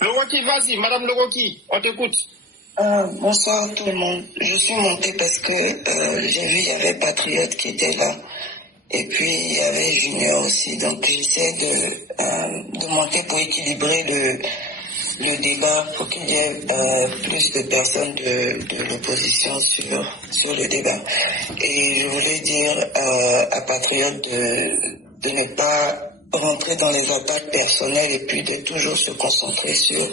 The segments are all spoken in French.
Leroki, vas-y, Madame Leroki, on t'écoute. Bonsoir tout le monde. Je suis montée parce que j'ai vu il y avait Patriote qui était là. Et puis il y avait Junior aussi. Donc j'essaie de monter pour équilibrer le débat pour qu'il y ait plus de personnes de l'opposition sur le débat. Et je voulais dire à Patriote de ne pas rentrer dans les attaques personnelles et puis de toujours se concentrer sur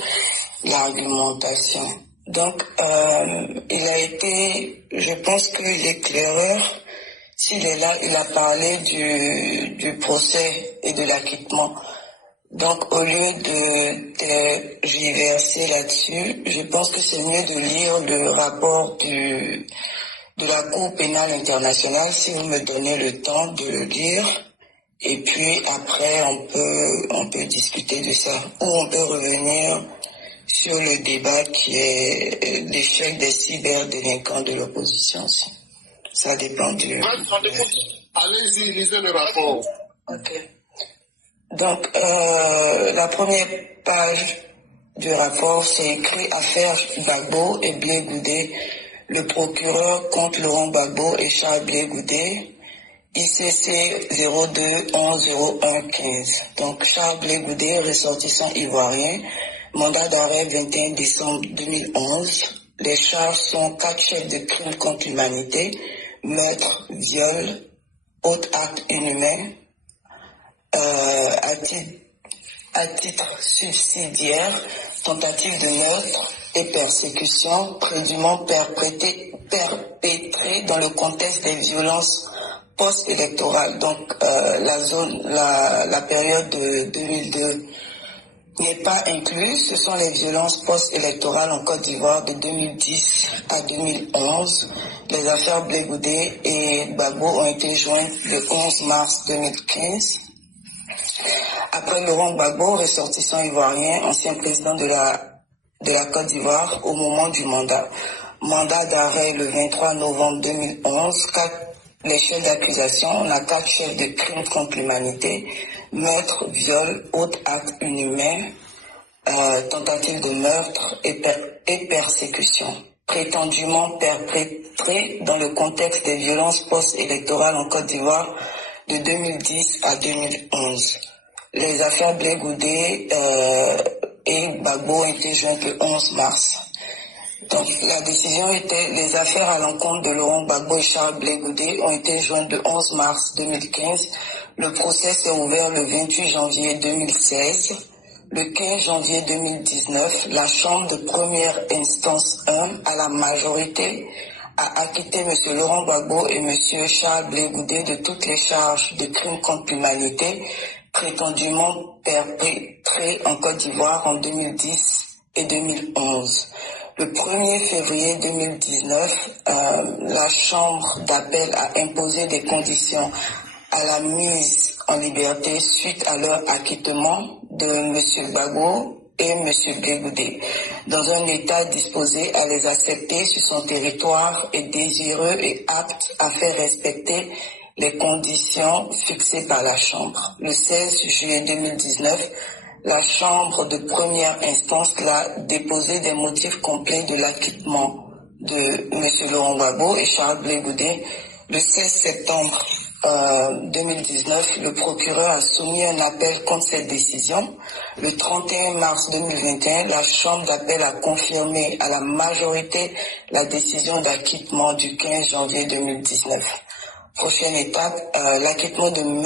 l'argumentation. Donc, il a été, je pense que l'éclaireur, s'il est là, il a parlé du procès et de l'acquittement. Donc, au lieu de tergiverser là-dessus, je pense que c'est mieux de lire le rapport de la Cour pénale internationale, si vous me donnez le temps de le lire. Et puis, après, on peut discuter de ça. Ou on peut revenir sur le débat qui est l'échec des cyberdélinquants de l'opposition aussi. Ça dépend du... Allez-y, lisez le rapport. Ok. Donc, la première page du rapport, c'est écrit affaire Gbagbo et Blé Goudé, le procureur contre Laurent Gbagbo et Charles Blé Goudé, ICC 02 11 01 15. Donc, Charles Blé Goudé, ressortissant ivoirien, mandat d'arrêt 21 décembre 2011. Les charges sont 4 chefs de crimes contre l'humanité, meurtre, viol, autre acte inhumain, à titre subsidiaire, tentative de meurtre et persécution prédûment perpétrée dans le contexte des violences post-électorales. Donc la période de 2002 n'est pas incluse. Ce sont les violences post-électorales en Côte d'Ivoire de 2010 à 2011. Les affaires Blé Goudé et Gbagbo ont été jointes le 11 mars 2015. Après Laurent Gbagbo, ressortissant ivoirien, ancien président de la Côte d'Ivoire au moment du mandat. Mandat d'arrêt le 23 novembre 2011. Les chefs d'accusation, on a 4 chefs de crimes contre l'humanité, meurtre, viol, autre acte inhumain, tentative de meurtre et persécution, prétendument perpétrés dans le contexte des violences post-électorales en Côte d'Ivoire de 2010 à 2011. Les affaires Blé Goudé et Gbagbo ont été jointes le 11 mars. Donc, la décision était, les affaires à l'encontre de Laurent Gbagbo et Charles Blé Goudé ont été jointes le 11 mars 2015. Le procès s'est ouvert le 28 janvier 2016. Le 15 janvier 2019, la Chambre de première instance 1 à la majorité a acquitté M. Laurent Gbagbo et M. Charles Blé Goudé de toutes les charges de crimes contre l'humanité prétendument perpétrés en Côte d'Ivoire en 2010 et 2011. Le 1er février 2019, la Chambre d'appel a imposé des conditions à la mise en liberté suite à leur acquittement de M. Gbagbo et M. Blé Goudé, dans un État disposé à les accepter sur son territoire et désireux et apte à faire respecter les conditions fixées par la Chambre. Le 16 juillet 2019, la Chambre de première instance a déposé des motifs complets de l'acquittement de M. Laurent Gbagbo et Charles Blé Goudé. Le 16 septembre 2019, le procureur a soumis un appel contre cette décision. Le 31 mars 2021, la Chambre d'appel a confirmé à la majorité la décision d'acquittement du 15 janvier 2019. Prochaine étape, l'acquittement de M.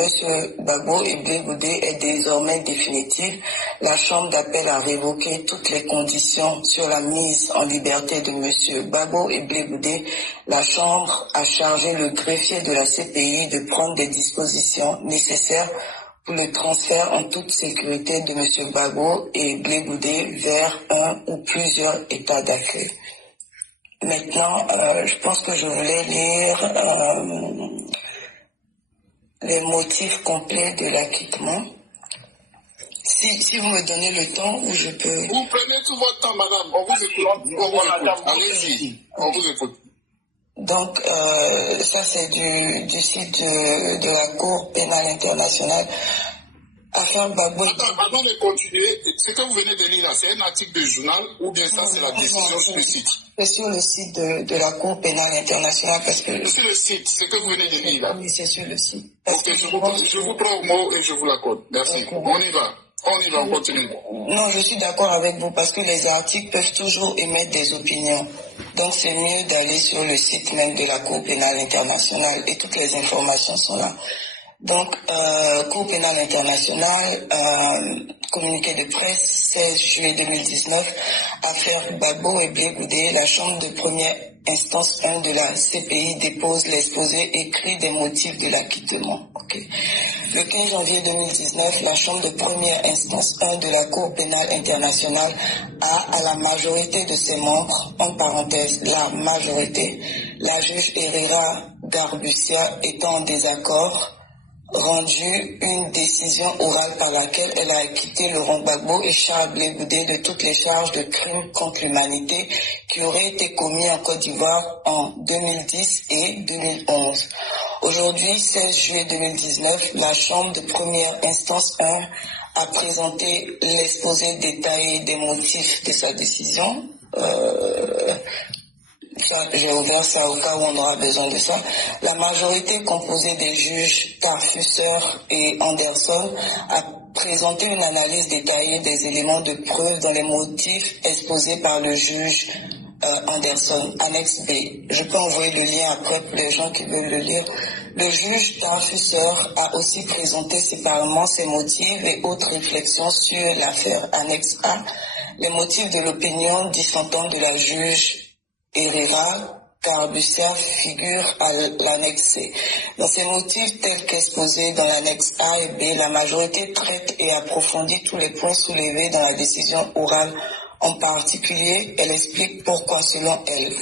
Gbagbo et Blé Goudé est désormais définitif. La Chambre d'appel a révoqué toutes les conditions sur la mise en liberté de M. Gbagbo et Blé Goudé. La Chambre a chargé le greffier de la CPI de prendre des dispositions nécessaires pour le transfert en toute sécurité de M. Gbagbo et Blé Goudé vers un ou plusieurs états d'accueil. Maintenant, je pense que je voulais lire les motifs complets de l'acquittement. Si vous me donnez le temps, où je peux... Vous prenez tout votre temps, madame. On vous écoute. Allez-y, on vous écoute. Donc, ça c'est du site de la Cour pénale internationale. Affaire Gbagbo. Attends, avant de continuer, ce que vous venez de lire là, c'est un article de journal ou bien ça, c'est la décision sur le site? C'est sur le site de la Cour pénale internationale parce que... Sur le site, ce que vous venez de lire là? Oui, c'est sur le site. Ok, je vous prends au mot et je vous l'accorde. Merci. Okay. On y va. On continue. Non, je suis d'accord avec vous parce que les articles peuvent toujours émettre des opinions. Donc c'est mieux d'aller sur le site même de la Cour pénale internationale et toutes les informations sont là. Donc, Cour pénale internationale, communiqué de presse, 16 juillet 2019, affaire Gbagbo et Blé Goudé, la chambre de première instance 1 de la CPI dépose l'exposé écrit des motifs de l'acquittement. Okay. Le 15 janvier 2019, la chambre de première instance 1 de la Cour pénale internationale a, à la majorité de ses membres, en parenthèse, la majorité, la juge Herrera Garbucia étant en désaccord, rendu une décision orale par laquelle elle a acquitté Laurent Gbagbo et Charles Blé Goudé de toutes les charges de crimes contre l'humanité qui auraient été commis en Côte d'Ivoire en 2010 et 2011. Aujourd'hui, 16 juillet 2019, la Chambre de première instance 1 a présenté l'exposé détaillé des motifs de sa décision. J'ai ouvert ça au cas où on aura besoin de ça. La majorité composée des juges Tarfusser et Anderson a présenté une analyse détaillée des éléments de preuve dans les motifs exposés par le juge Anderson, annexe B. Je peux envoyer le lien après pour les gens qui veulent le lire. Le juge Tarfusser a aussi présenté séparément ses motifs et autres réflexions sur l'affaire, annexe A. Les motifs de l'opinion dissentante de la juge Herrera Garbucia figure à l'annexe C. Dans ces motifs tels qu'exposés dans l'annexe A et B, la majorité traite et approfondit tous les points soulevés dans la décision orale. En particulier, elle explique pourquoi, selon elle,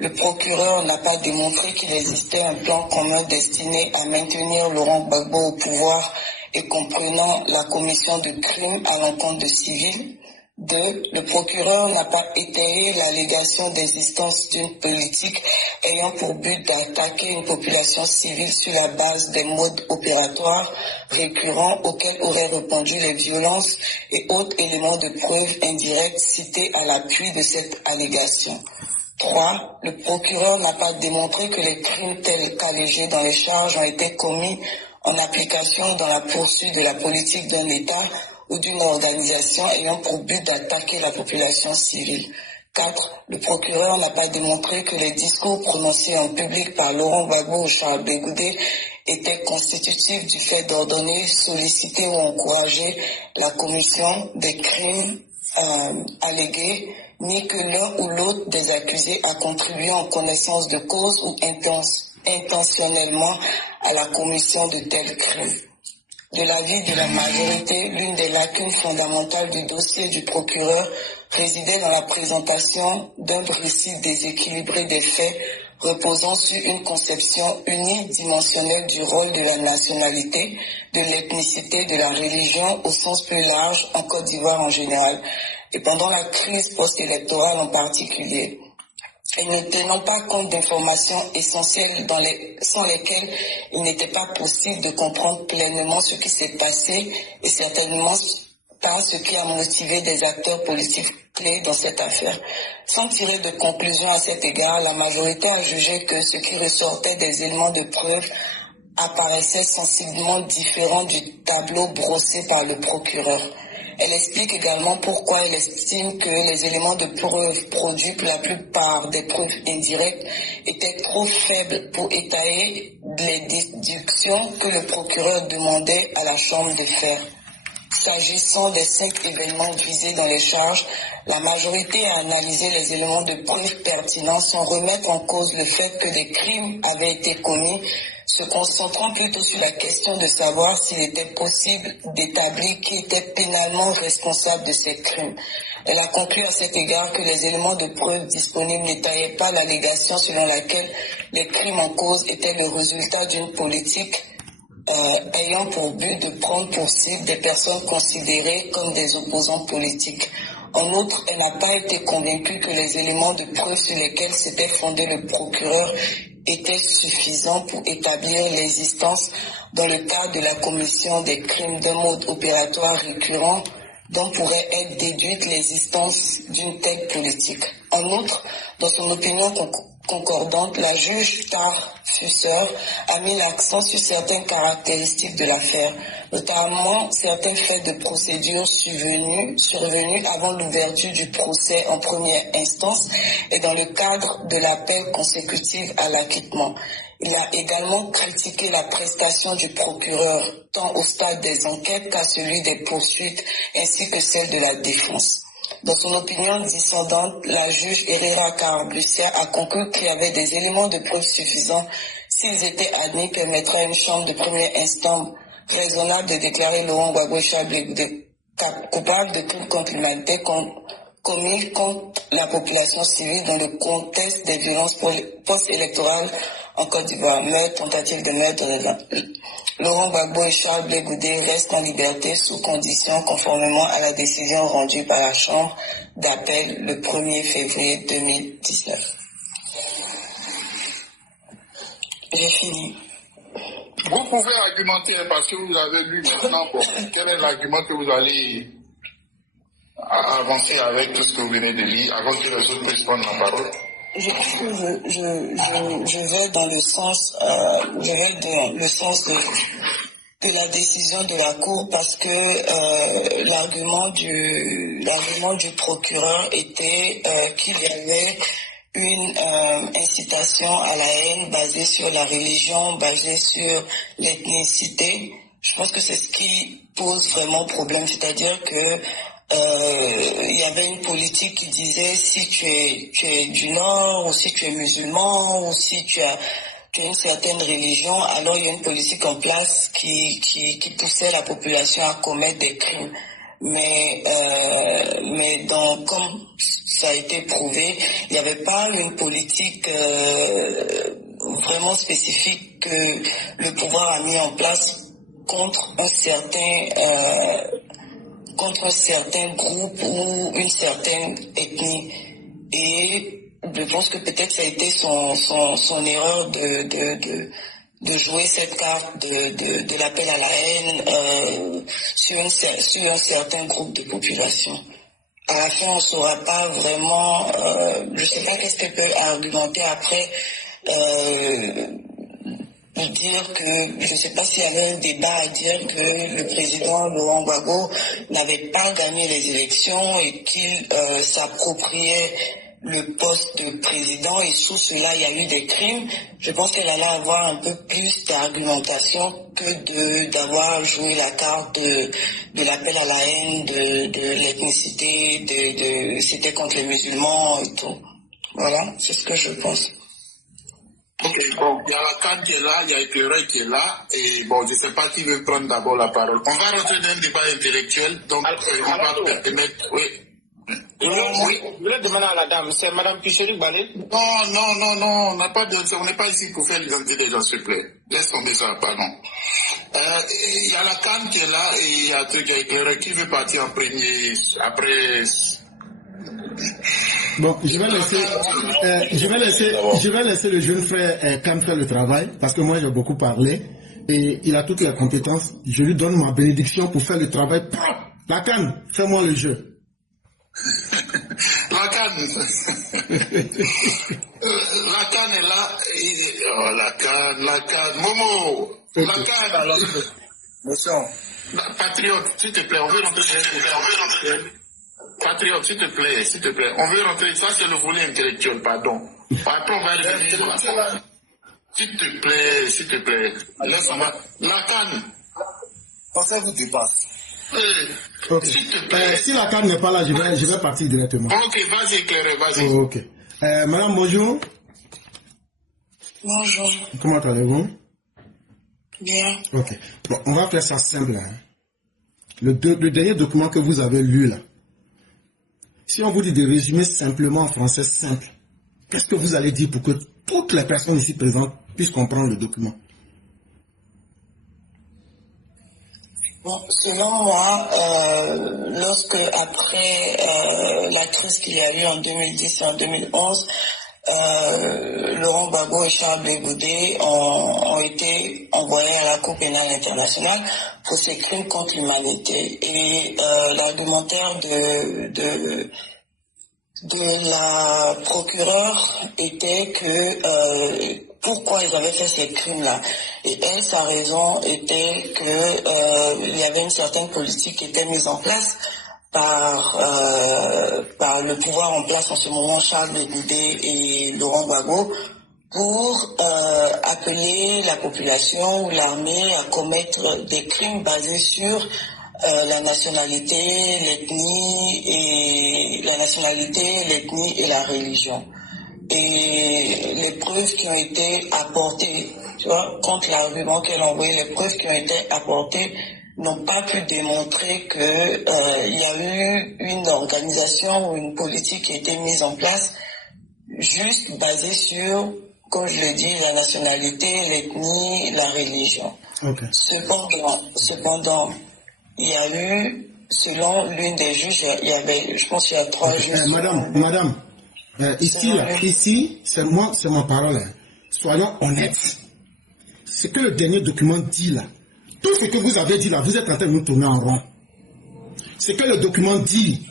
le procureur n'a pas démontré qu'il existait un plan commun destiné à maintenir Laurent Gbagbo au pouvoir et comprenant la commission de crimes à l'encontre de civils. 2. Le procureur n'a pas étayé l'allégation d'existence d'une politique ayant pour but d'attaquer une population civile sur la base des modes opératoires récurrents auxquels auraient répondu les violences et autres éléments de preuve indirects cités à l'appui de cette allégation. 3. Le procureur n'a pas démontré que les crimes tels qu'allégés dans les charges ont été commis en application dans la poursuite de la politique d'un État ou d'une organisation ayant pour but d'attaquer la population civile. 4. Le procureur n'a pas démontré que les discours prononcés en public par Laurent Gbagbo ou Charles Blé Goudé étaient constitutifs du fait d'ordonner, solliciter ou encourager la commission des crimes allégués, ni que l'un ou l'autre des accusés a contribué en connaissance de cause ou intentionnellement à la commission de tels crimes. De l'avis de la majorité, l'une des lacunes fondamentales du dossier du procureur résidait dans la présentation d'un récit déséquilibré des faits reposant sur une conception unidimensionnelle du rôle de la nationalité, de l'ethnicité, de la religion au sens plus large en Côte d'Ivoire en général et pendant la crise post-électorale en particulier. Et ne tenant pas compte d'informations essentielles sans lesquelles il n'était pas possible de comprendre pleinement ce qui s'est passé et certainement pas ce qui a motivé des acteurs politiques clés dans cette affaire. Sans tirer de conclusion à cet égard, la majorité a jugé que ce qui ressortait des éléments de preuve apparaissait sensiblement différent du tableau brossé par le procureur. Elle explique également pourquoi elle estime que les éléments de preuve produits, pour la plupart des preuves indirectes, étaient trop faibles pour étayer les déductions que le procureur demandait à la Chambre de faire. S'agissant des 5 événements visés dans les charges, la majorité a analysé les éléments de preuve pertinents sans remettre en cause le fait que des crimes avaient été commis, se concentrant plutôt sur la question de savoir s'il était possible d'établir qui était pénalement responsable de ces crimes. Elle a conclu à cet égard que les éléments de preuve disponibles n'étayaient pas l'allégation selon laquelle les crimes en cause étaient le résultat d'une politique ayant pour but de prendre pour cible des personnes considérées comme des opposants politiques. En outre, elle n'a pas été convaincue que les éléments de preuve sur lesquels s'était fondé le procureur était suffisant pour établir l'existence, dans le cadre de la commission des crimes d'un mode opératoire récurrent, dont pourrait être déduite l'existence d'une telle politique. En outre, dans son opinion concordante, la juge Tarr-Fusser a mis l'accent sur certaines caractéristiques de l'affaire, notamment certains faits de procédure survenus avant l'ouverture du procès en première instance et dans le cadre de l'appel consécutif à l'acquittement. Il a également critiqué la prestation du procureur, tant au stade des enquêtes qu'à celui des poursuites, ainsi que celle de la défense. Dans son opinion discordante, la juge Herrera Carablucia a conclu qu'il y avait des éléments de preuve suffisants, s'ils étaient admis, permettraient à une chambre de première instance raisonnable de déclarer Laurent Gbagbo coupable de crimes contre l'humanité commis contre la population civile dans le contexte des violences post-électorales en Côte d'Ivoire. Meurtre, tentative de meurtre. Laurent Gbagbo et Charles Blé Goudé restent en liberté sous conditions conformément à la décision rendue par la Chambre d'appel le 1er février 2019. J'ai fini. Vous pouvez argumenter parce que vous avez lu maintenant. Bon, quel est l'argument que vous allez avancer avec tout ce que vous venez de lire avant que les autres puissent prendre la parole? Je vais dans le sens, de la décision de la Cour, parce que l'argument du procureur était qu'il y avait une incitation à la haine basée sur la religion, basée sur l'ethnicité. Je pense que c'est ce qui pose vraiment problème, c'est-à-dire que il y avait une politique qui disait si tu es du Nord, ou si tu es musulman, ou si tu as une certaine religion, alors il y a une politique en place qui poussait la population à commettre des crimes. Mais comme ça a été prouvé, il n'y avait pas une politique vraiment spécifique que le pouvoir a mis en place contre un certain groupe ou une certaine ethnie. Et je pense que peut-être ça a été son erreur de jouer cette carte de l'appel à la haine sur un certain groupe de population. À la fin, on ne saura pas vraiment, je ne sais pas qu'est-ce qu'elle peut argumenter après, dire que, je ne sais pas s'il y avait un débat à dire que le président Laurent Gbagbo n'avait pas gagné les élections et qu'il s'appropriait le poste de président et sous cela il y a eu des crimes. Je pense qu'elle allait avoir un peu plus d'argumentation que d'avoir joué la carte de l'appel à la haine, de l'ethnicité, c'était contre les musulmans et tout. Voilà, c'est ce que je pense. Ok, bon, il y a Lacan qui est là, il y a Éclairé qui est là, et bon, je ne sais pas qui veut prendre d'abord la parole. On va rentrer dans un débat intellectuel, donc on va permettre... Oui. Je voulais demander à la dame, c'est Madame Picheri Balé? Non, on n'a pas de... On n'est pas ici pour faire l'identité des gens, s'il te plaît. Laisse tomber ça, pardon. Il y a Lacan qui est là, et il y a Éclairé qui veut partir en premier, après... Bon, je vais laisser le jeune frère Khan faire le travail, parce que moi j'ai beaucoup parlé, et il a toutes les compétences. Je lui donne ma bénédiction pour faire le travail propre. Lacan, fais-moi le jeu. Lacan est là, Lacan, Momo, Lacan, Patriote, s'il te plaît, on veut rentrer. Patriote, s'il te plaît, on veut rentrer, ça c'est le volet intellectuel, pardon. Après on va revenir. S'il te plaît, laisse-moi. Lacan. Pensez-vous dépasse. Okay. S'il te plaît. Si Lacan n'est pas là, je vais partir directement. Ok, vas-y, Éclairé, vas-y. Ok. Madame, bonjour. Bonjour. Comment allez-vous? Bien. Ok. Bon, on va faire ça simple. Hein. Le dernier document que vous avez lu là, si on vous dit de résumer simplement en français simple, qu'est-ce que vous allez dire pour que toutes les personnes ici présentes puissent comprendre le document? Bon, selon moi, lorsque après la crise qu'il y a eu en 2010 et en 2011, Laurent Gbagbo et Charles Blé Goudé ont été envoyés à la Cour pénale internationale pour ces crimes contre l'humanité. Et l'argumentaire de la procureure était que pourquoi ils avaient fait ces crimes-là. Et elle, sa raison était que il y avait une certaine politique qui était mise en place par le pouvoir en place en ce moment, Charles Blé Goudé et Laurent Gbagbo, pour appeler la population ou l'armée à commettre des crimes basés sur la nationalité, l'ethnie et la religion. Et les preuves qui ont été apportées, tu vois, contre l'argument qu'elle a envoyé, les preuves qui ont été apportées n'ont pas pu démontrer que il y a eu une organisation ou une politique qui a été mise en place juste basée sur, comme je le dis, la nationalité, l'ethnie, la religion. Okay. Cependant, il y a eu, selon l'une des juges, il y avait, je pense qu'il y a 3 juges. Madame, ici, c'est ma parole. Hein. Soyons honnêtes. Ce que le dernier document dit là, tout ce que vous avez dit là, vous êtes en train de nous tourner en rond. Ce que le document dit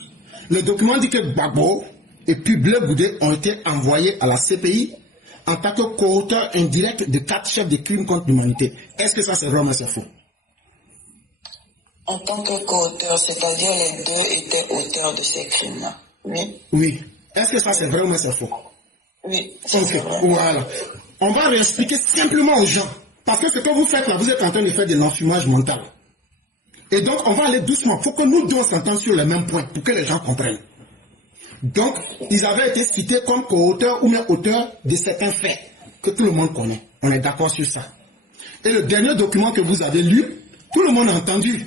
que Gbagbo et puis Blé Goudé ont été envoyés à la CPI en tant que co-auteur indirect de 4 chefs de crimes contre l'humanité. Est-ce que ça c'est vraiment c'est faux? En tant que co-auteur, c'est-à-dire les deux étaient auteurs de ces crimes-là. Oui. Oui. Est-ce que ça c'est vrai ou c'est faux? Oui. Ok, voilà. On va réexpliquer simplement aux gens. Parce que ce que vous faites là, vous êtes en train de faire de l'enfumage mental. Et donc, on va aller doucement. Il faut que nous deux s'entendent sur les mêmes points pour que les gens comprennent. Donc, ils avaient été cités comme co-auteurs ou même auteurs de certains faits que tout le monde connaît. On est d'accord sur ça. Et le dernier document que vous avez lu, tout le monde a entendu.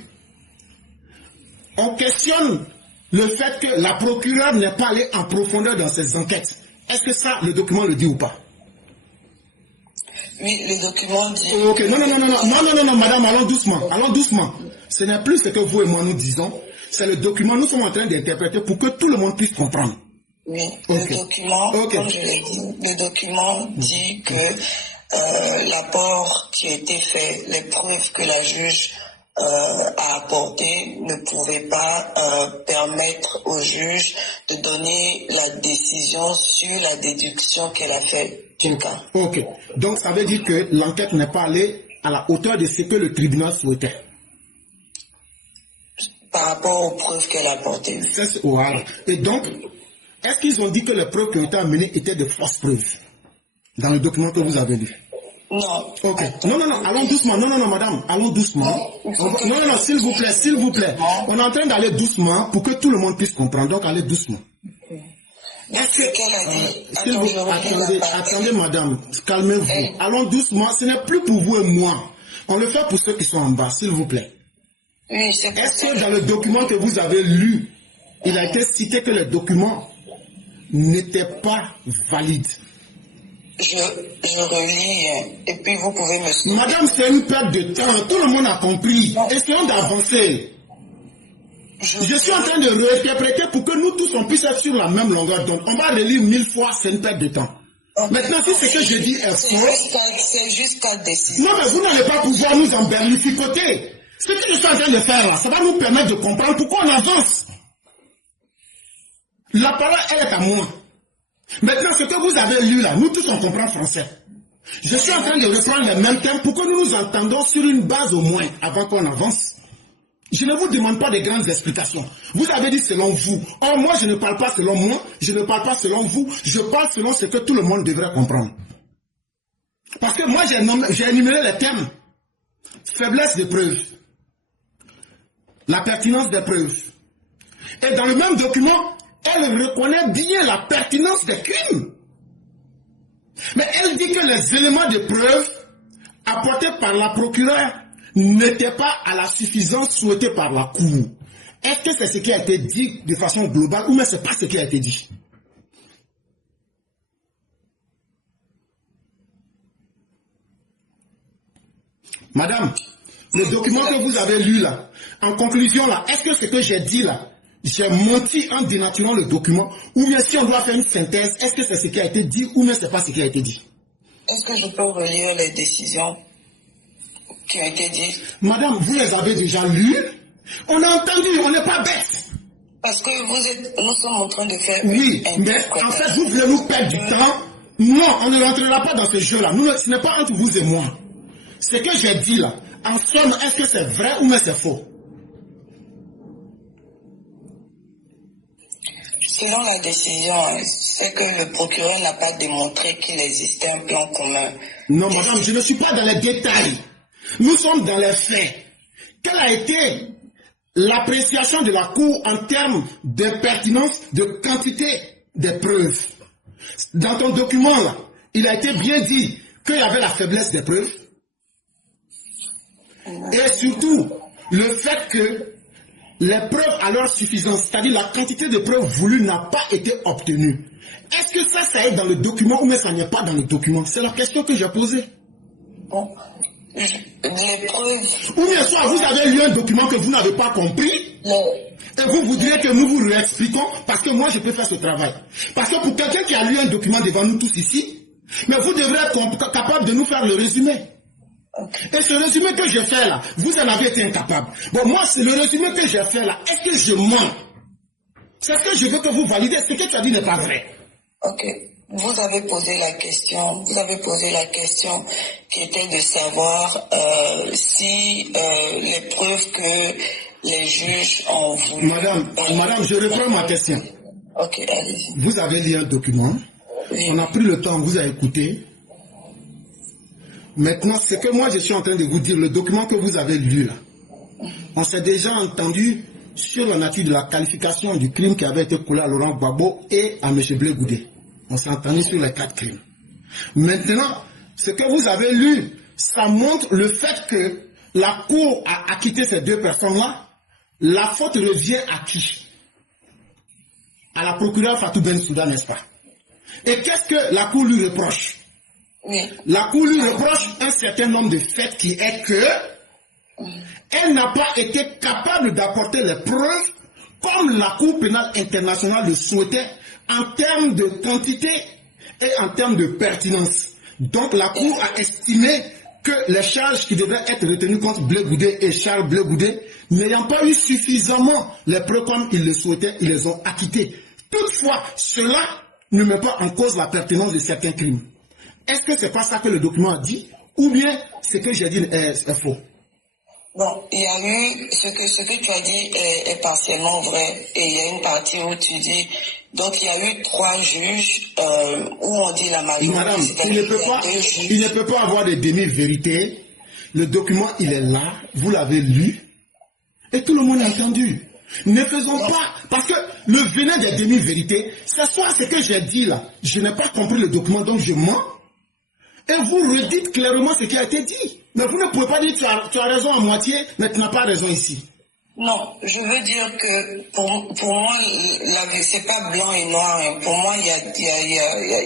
On questionne le fait que la procureure n'est pas allée en profondeur dans ses enquêtes. Est-ce que ça, le document le dit ou pas? Oui, le document dit... Ok, non, madame, allons doucement. Ce n'est plus ce que vous et moi nous disons, c'est le document, nous sommes en train d'interpréter pour que tout le monde puisse comprendre. Oui, le document, comme je l'ai dit, le document dit que l'apport qui a été fait, les preuves que la juge a apportées ne pouvaient pas permettre au juge de donner la décision sur la déduction qu'elle a faite. Ok, donc ça veut dire que l'enquête n'est pas allée à la hauteur de ce que le tribunal souhaitait. Par rapport aux preuves qu'elle a apportées. Voilà. Et donc, est-ce qu'ils ont dit que les preuves qui ont été amenées étaient de fausses preuves dans le document que vous avez lu? Non. Ok. Non, allons doucement. Non, madame, allons doucement. Non, s'il vous plaît. On est en train d'aller doucement pour que tout le monde puisse comprendre. Donc, allez doucement. Est-ce qu'elle a dit... Attendez, madame, calmez-vous. Allons doucement, ce n'est plus pour vous et moi. On le fait pour ceux qui sont en bas, s'il vous plaît. Oui, est-ce que dans le document que vous avez lu, il a été cité que le document n'était pas valide? Je relis, et puis vous pouvez me suivre. Madame, c'est une perte de temps, tout le monde a compris. Essayons d'avancer. Je suis en train de réinterpréter pour que nous tous on puisse être sur la même longueur d'onde. On va relire 1000 fois, c'est une perte de temps. Okay. Maintenant, si ce que je dis est faux... C'est juste 4 décisions. Non, mais vous n'allez pas pouvoir nous emberlificoter. Ce que je suis en train de faire là, ça va nous permettre de comprendre pourquoi on avance. La parole, elle est à moi. Maintenant, ce que vous avez lu là, nous tous on comprend français. Je suis en train de reprendre les mêmes thèmes pour que nous nous entendons sur une base au moins avant qu'on avance. Je ne vous demande pas de grandes explications. Vous avez dit selon vous. Or, moi, je ne parle pas selon moi, je ne parle pas selon vous, je parle selon ce que tout le monde devrait comprendre. Parce que moi, j'ai énuméré les thèmes. Faiblesse des preuves. La pertinence des preuves. Et dans le même document, elle reconnaît bien la pertinence des crimes. Mais elle dit que les éléments de preuve apportés par la procureure n'étaient pas à la suffisance souhaitée par la Cour. Est-ce que c'est ce qui a été dit de façon globale ou mais ce n'est pas ce qui a été dit? Madame, le document que vous avez lu là, en conclusion là, est-ce que ce que j'ai dit là, j'ai menti en dénaturant le document, ou bien si on doit faire une synthèse, est-ce que c'est ce qui a été dit ou bien c'est pas ce qui a été dit? Est-ce que je peux relire les décisions qui ont été dites? Madame, vous les avez déjà lues? On a entendu, on n'est pas bête. Parce que nous sommes en train de faire oui, mais en fait, vous voulez nous perdre du temps. Non, on ne rentrera pas dans ce jeu-là. Ce n'est pas entre vous et moi. Ce que j'ai dit là, en somme, est-ce que c'est vrai ou c'est faux? Selon la décision, c'est que le procureur n'a pas démontré qu'il existait un plan commun. Non, madame, je ne suis pas dans les détails. Nous sommes dans les faits. Quelle a été l'appréciation de la Cour en termes de pertinence, de quantité des preuves? Dans ton document, là, il a été bien dit qu'il y avait la faiblesse des preuves. Et surtout, le fait que les preuves à leur suffisance, c'est-à-dire la quantité de preuves voulues n'a pas été obtenue. Est-ce que ça est dans le document ou mais ça n'est pas dans le document? C'est la question que j'ai posée. Bon, les preuves... Ou bien soit vous avez lu un document que vous n'avez pas compris, et vous voudrez que nous vous réexpliquons, parce que moi je peux faire ce travail. Parce que pour quelqu'un qui a lu un document devant nous tous ici, mais vous devrez être capable de nous faire le résumé. Et ce résumé que je fais là, vous en avez été incapable. Bon, moi, c'est le résumé que j'ai fait là. Est-ce que je mens? C'est ce que je veux que vous validez. Ce que tu as dit n'est pas vrai. Ok. Vous avez posé la question qui était de savoir si les preuves que les juges ont voulu... Madame, je reprends ma question. Ok, allez-y. Vous avez lu un document. Oui. On a pris le temps, on vous a écouté. Maintenant, ce que moi je suis en train de vous dire, le document que vous avez lu là, on s'est déjà entendu sur la nature de la qualification du crime qui avait été collé à Laurent Gbagbo et à M. Blé Goudé. On s'est entendu sur les 4 crimes. Maintenant, ce que vous avez lu, ça montre le fait que la Cour a acquitté ces 2 personnes-là. La faute revient à qui? À la procureure Fatou Bensouda, n'est-ce pas? Et qu'est-ce que la Cour lui reproche? Oui. La Cour lui reproche un certain nombre de faits qui est que elle n'a pas été capable d'apporter les preuves comme la Cour pénale internationale le souhaitait en termes de quantité et en termes de pertinence. Donc la Cour a estimé que les charges qui devaient être retenues contre Blé Goudé et Charles Blé Goudé, n'ayant pas eu suffisamment les preuves comme ils le souhaitaient, ils les ont acquittés. Toutefois, cela ne met pas en cause la pertinence de certains crimes. Est-ce que c'est pas ça que le document a dit, ou bien ce que j'ai dit est faux? Bon, il y a eu ce que tu as dit est partiellement vrai, et il y a une partie où tu dis donc il y a eu 3 juges où on dit la majorité. Madame, il ne peut pas avoir de demi-vérité. Le document il est là, vous l'avez lu, et tout le monde a entendu. Ne faisons pas, parce que le venin des demi-vérités, c'est soit ce que j'ai dit là, je n'ai pas compris le document donc je mens. Et vous redites clairement ce qui a été dit. Mais vous ne pouvez pas dire que tu as raison à moitié, mais tu n'as pas raison ici. Non, je veux dire que pour moi, c'est pas blanc et noir. Hein. Pour moi, il y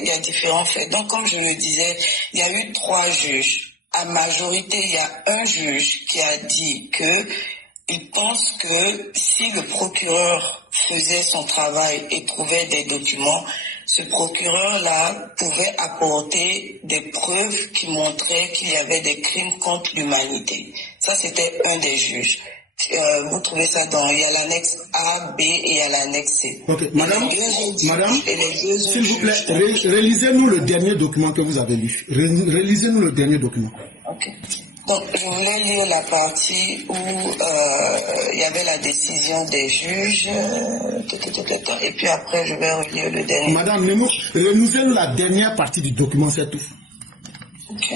a différents faits. Donc, comme je le disais, il y a eu 3 juges. À majorité, il y a un juge qui a dit que il pense que si le procureur faisait son travail et trouvait des documents, ce procureur-là pouvait apporter des preuves qui montraient qu'il y avait des crimes contre l'humanité. Ça, c'était un des juges. Vous trouvez ça il y a l'annexe A, B et il y a l'annexe C. Ok, madame, s'il vous plaît, relisez-nous le dernier document que vous avez lu. Relisez-nous le dernier document. Ok. Donc, je voulais lire la partie où il y avait la décision des juges, et puis après, je vais relire le dernier. Madame, relisez-nous la dernière partie du document, c'est tout. Ok.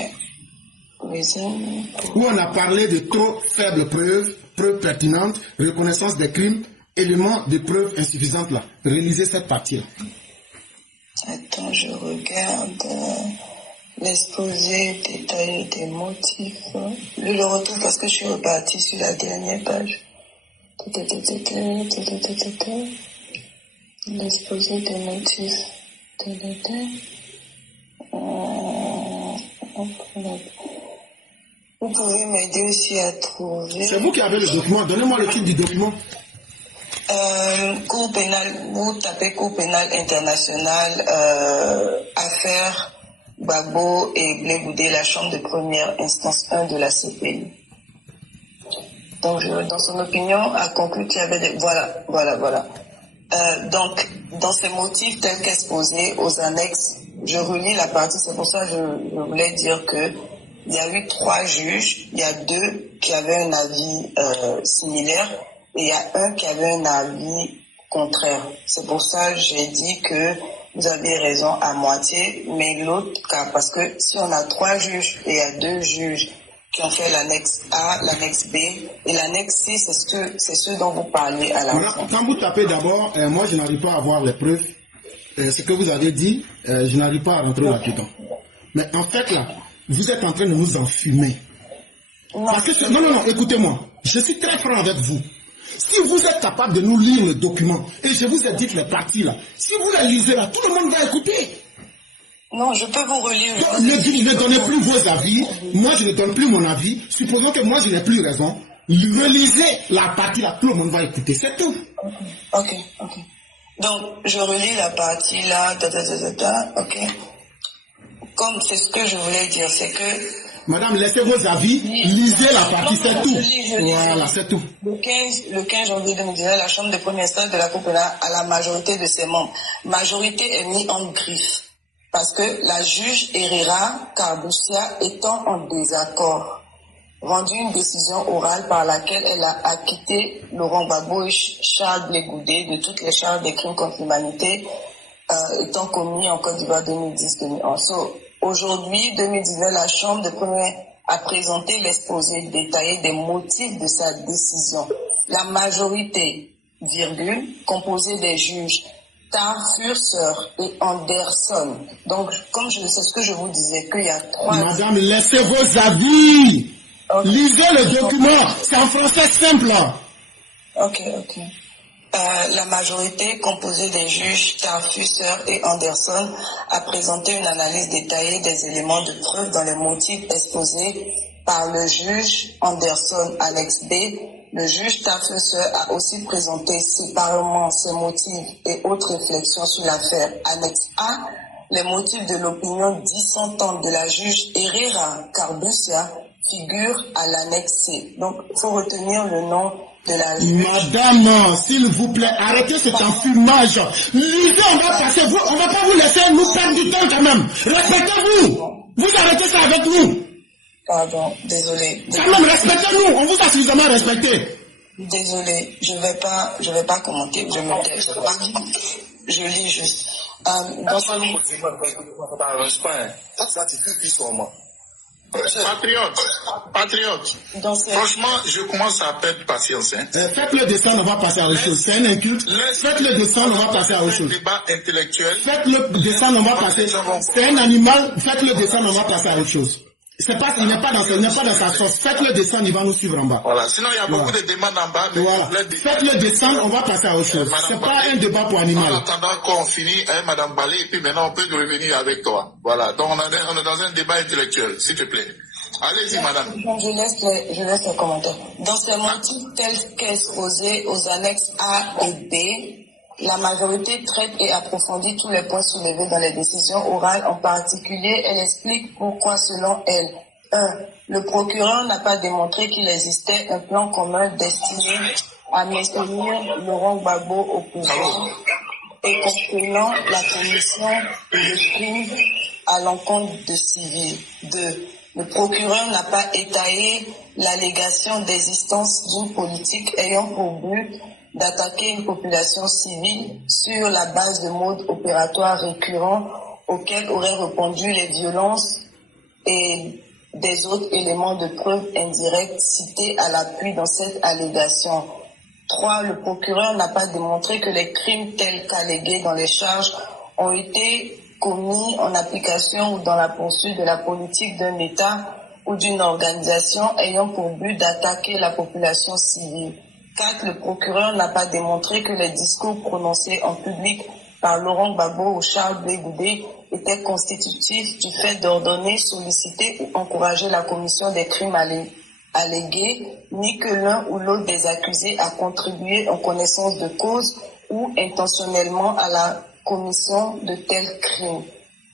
Où on a parlé de trop faibles preuves, preuves pertinentes, reconnaissance des crimes, éléments de preuves insuffisantes là. Relisez cette partie-là. Attends, je regarde... L'exposé détaillé des motifs. Je le retrouve parce que je suis repartie sur la dernière page. L'exposé des motifs. Vous pouvez m'aider aussi à trouver... C'est vous qui avez le document. Donnez-moi le titre du document. Cour pénale, vous tapez Cour pénale internationale, affaire Gbagbo et Blé Goudé, la chambre de première instance 1 de la CPI. Donc, dans son opinion, a conclu qu'il y avait des... Voilà. Donc, dans ces motifs tels qu'exposés aux annexes, je relis la partie, c'est pour ça que je voulais dire que il y a eu 3 juges, il y a 2 qui avaient un avis similaire et il y a un qui avait un avis contraire. C'est pour ça que j'ai dit que vous avez raison à moitié, mais l'autre cas, parce que si on a 3 juges et il y a 2 juges qui ont fait l'annexe A, l'annexe B et l'annexe C, c'est ce dont vous parlez à la fin. Quand vous tapez d'abord, moi je n'arrive pas à avoir les preuves. Ce que vous avez dit, je n'arrive pas à rentrer là-dedans. Mais en fait là, vous êtes en train de nous enfumer. Parce que non, écoutez-moi, je suis très franc avec vous. Si vous êtes capable de nous lire le document, et je vous ai dit les parties là, si vous les lisez là, tout le monde va écouter. Non, je peux vous relire. Ne donnez plus vos avis, moi je ne donne plus mon avis, supposons que moi je n'ai plus raison, relisez la partie là, tout le monde va écouter, c'est tout. Ok. Donc, je relis la partie là, ok. Comme c'est ce que je voulais dire, c'est que... Madame, laissez vos avis, lisez la partie, c'est tout. Voilà, c'est tout. Le 15 janvier 2019, la Chambre de première instance de la Cour pénale à la majorité de ses membres. Majorité est mise en griffe. Parce que la juge Herrera Carbucia étant en désaccord, rendu une décision orale par laquelle elle a acquitté Laurent Gbagbo et Charles Blé Goudé de toutes les charges des crimes contre l'humanité étant commis en Côte d'Ivoire 2010-2011. Aujourd'hui, 2019, la Chambre de première a présenté l'exposé détaillé des motifs de sa décision. La majorité, composée des juges Tarfusser et Anderson. Donc, comme c'est ce que je vous disais, qu'il y a 3... Madame, laissez vos avis. Okay. Lisez le document. C'est en français simple. Ok. La majorité, composée des juges Tarfusser et Anderson, a présenté une analyse détaillée des éléments de preuve dans les motifs exposés par le juge Anderson, annexe B. Le juge Tarfusser a aussi présenté séparément ses motifs et autres réflexions sur l'affaire, annexe A. Les motifs de l'opinion dissentante de la juge Herrera Carbucia figurent à l'annexe C. Donc, il faut retenir le nom de la juge. Madame, s'il vous plaît, arrêtez cet enfumage. Lisez, on va passer. On ne va pas vous laisser nous perdre du temps quand même. Respectez-vous. Vous arrêtez ça avec nous. Pardon, désolé. Quand même, respectez-nous. On vous a suffisamment respecté. Désolé, je vais pas commenter. Je me tais. Je lis juste. Patriote. Franchement, je commence à perdre patience. Faites-le descendre, on va passer à autre chose. C'est un inculte. Faites-le descendre, on va passer à autre chose. Débat intellectuel. Faites-le descendre, on va passer. C'est un animal. Faites-le descendre, on va passer à autre chose. Il n'est pas dans sa sauce. Faites-le descendre, il va nous suivre en bas. Voilà. Sinon, il y a beaucoup de demandes en bas. Voilà. Faites-le descendre, on va passer à autre chose. C'est pas un débat pour animal. En attendant qu'on finisse, Madame Balé, et puis maintenant on peut revenir avec toi. Voilà. Donc on est dans un débat intellectuel, s'il te plaît. Allez-y, madame. Je laisse les commentaires. Dans ces motifs tels qu'exposés aux annexes A et B, la majorité traite et approfondit tous les points soulevés dans les décisions orales. En particulier, elle explique pourquoi, selon elle, 1. Le procureur n'a pas démontré qu'il existait un plan commun destiné à maintenir Laurent Gbagbo au pouvoir et contraignant la commission de crimes à l'encontre de civils. 2. Le procureur n'a pas étayé l'allégation d'existence d'une politique ayant pour but d'attaquer une population civile sur la base de modes opératoires récurrents auxquels auraient répondu les violences et des autres éléments de preuve indirects cités à l'appui dans cette allégation. 3. Le procureur n'a pas démontré que les crimes tels qu'allégués dans les charges ont été commis en application ou dans la poursuite de la politique d'un État ou d'une organisation ayant pour but d'attaquer la population civile. 4. Le procureur n'a pas démontré que les discours prononcés en public par Laurent Gbagbo ou Charles Blé Goudé étaient constitutifs du fait d'ordonner, solliciter ou encourager la commission des crimes alléguée, ni que l'un ou l'autre des accusés a contribué en connaissance de cause ou intentionnellement à la commission de tels crimes.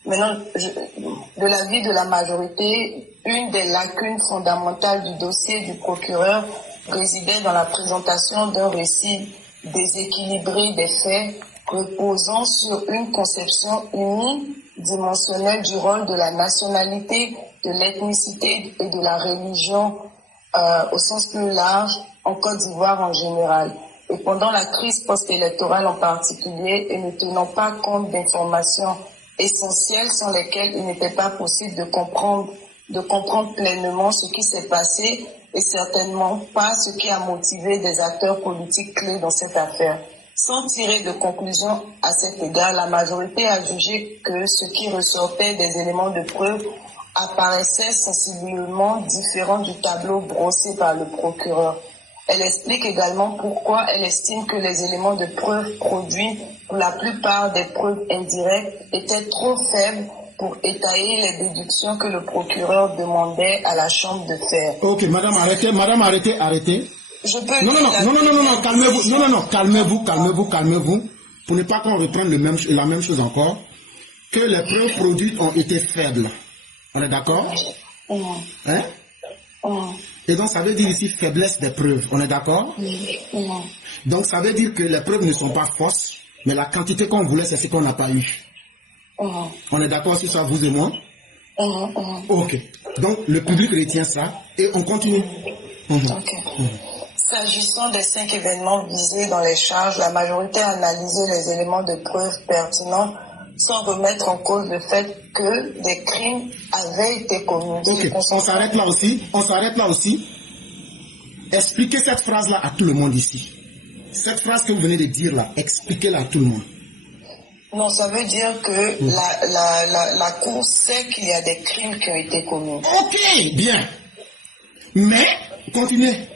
Maintenant, de l'avis de la majorité, une des lacunes fondamentales du dossier du procureur résidait dans la présentation d'un récit déséquilibré des faits, reposant sur une conception unidimensionnelle du rôle de la nationalité, de l'ethnicité et de la religion au sens plus large en Côte d'Ivoire en général. Et pendant la crise post-électorale en particulier, et ne tenant pas compte d'informations essentielles sans lesquelles il n'était pas possible de comprendre pleinement ce qui s'est passé et certainement pas ce qui a motivé des acteurs politiques clés dans cette affaire. Sans tirer de conclusion à cet égard, la majorité a jugé que ce qui ressortait des éléments de preuve apparaissait sensiblement différent du tableau brossé par le procureur. Elle explique également pourquoi elle estime que les éléments de preuve produits pour la plupart des preuves indirectes étaient trop faibles pour étayer les déductions que le procureur demandait à la chambre de faire. Ok, madame, arrêtez. Je peux Non, calmez-vous. Pour ne pas qu'on reprenne la même chose encore, que les preuves produites ont été faibles. On est d'accord? Hein? Et donc ça veut dire ici faiblesse des preuves. On est d'accord? Donc ça veut dire que les preuves ne sont pas fausses, mais la quantité qu'on voulait, c'est ce qu'on n'a pas eu. On est d'accord sur ça, vous et moi? Ok. Donc le public retient ça et on continue. S'agissant des 5 événements visés dans les charges, la majorité a analysé les éléments de preuve pertinents sans remettre en cause le fait que des crimes avaient été commis. Ok, on s'arrête là aussi. Expliquez cette phrase-là à tout le monde ici. Cette phrase que vous venez de dire là, expliquez-la à tout le monde. Non, ça veut dire que la Cour sait qu'il y a des crimes qui ont été commis. Ok, bien. Mais, continuez.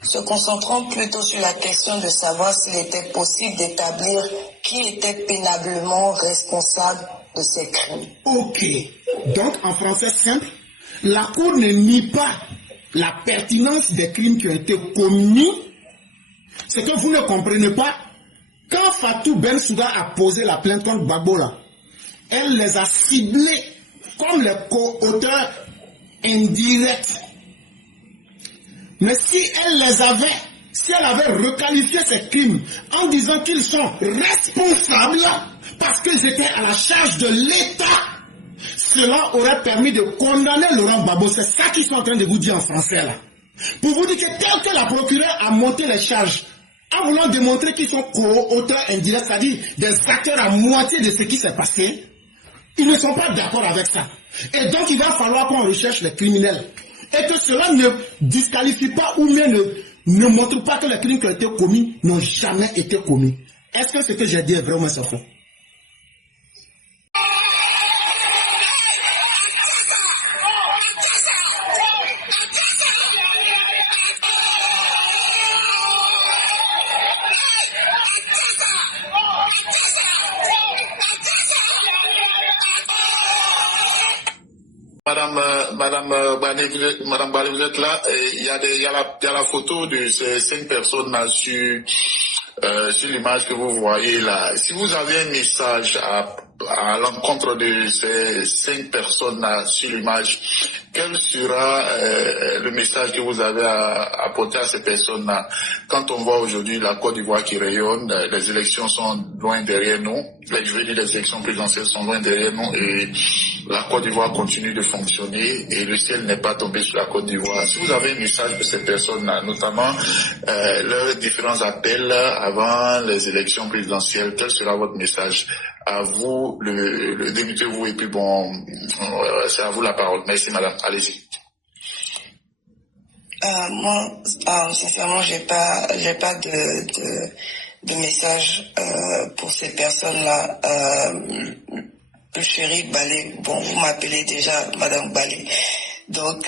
Se concentrant plutôt sur la question de savoir s'il était possible d'établir qui était pénablement responsable de ces crimes. Ok. Donc, en français simple, la Cour ne nie pas la pertinence des crimes qui ont été commis. C'est que vous ne comprenez pas. Quand Fatou Bensouda a posé la plainte contre Gbagbo, elle les a ciblés comme les co-auteurs indirects. Mais si elle avait requalifié ces crimes en disant qu'ils sont responsables parce qu'ils étaient à la charge de l'État, cela aurait permis de condamner Laurent Gbagbo. C'est ça qu'ils sont en train de vous dire en français là. Pour vous dire que tel que la procureure a monté les charges, en voulant démontrer qu'ils sont co-auteurs indirects, c'est-à-dire des acteurs à moitié de ce qui s'est passé, ils ne sont pas d'accord avec ça. Et donc il va falloir qu'on recherche les criminels. Et que cela ne disqualifie pas ou bien ne montre pas que les crimes qui ont été commis n'ont jamais été commis. Est-ce que ce que j'ai dit est vraiment ça? Madame Bali, vous êtes là. Il y a la photo de ces 5 personnes là sur l'image que vous voyez là. Si vous avez un message à l'encontre de ces 5 personnes là sur l'image, quel sera le message que vous avez à apporter à ces personnes là? Quand on voit aujourd'hui la Côte d'Ivoire qui rayonne, les élections sont loin derrière nous. Je veux dire, les élections présidentielles sont loin derrière nous et la Côte d'Ivoire continue de fonctionner et le ciel n'est pas tombé sur la Côte d'Ivoire. Si vous avez un message pour ces personnes-là, notamment leurs différents appels avant les élections présidentielles, quel sera votre message? À vous, le démutez-vous et puis bon, c'est à vous la parole. Merci madame, allez-y. Moi, sincèrement, j'ai pas de message pour ces personnes-là. Le chéri Balé, bon, vous m'appelez déjà Madame Balé, donc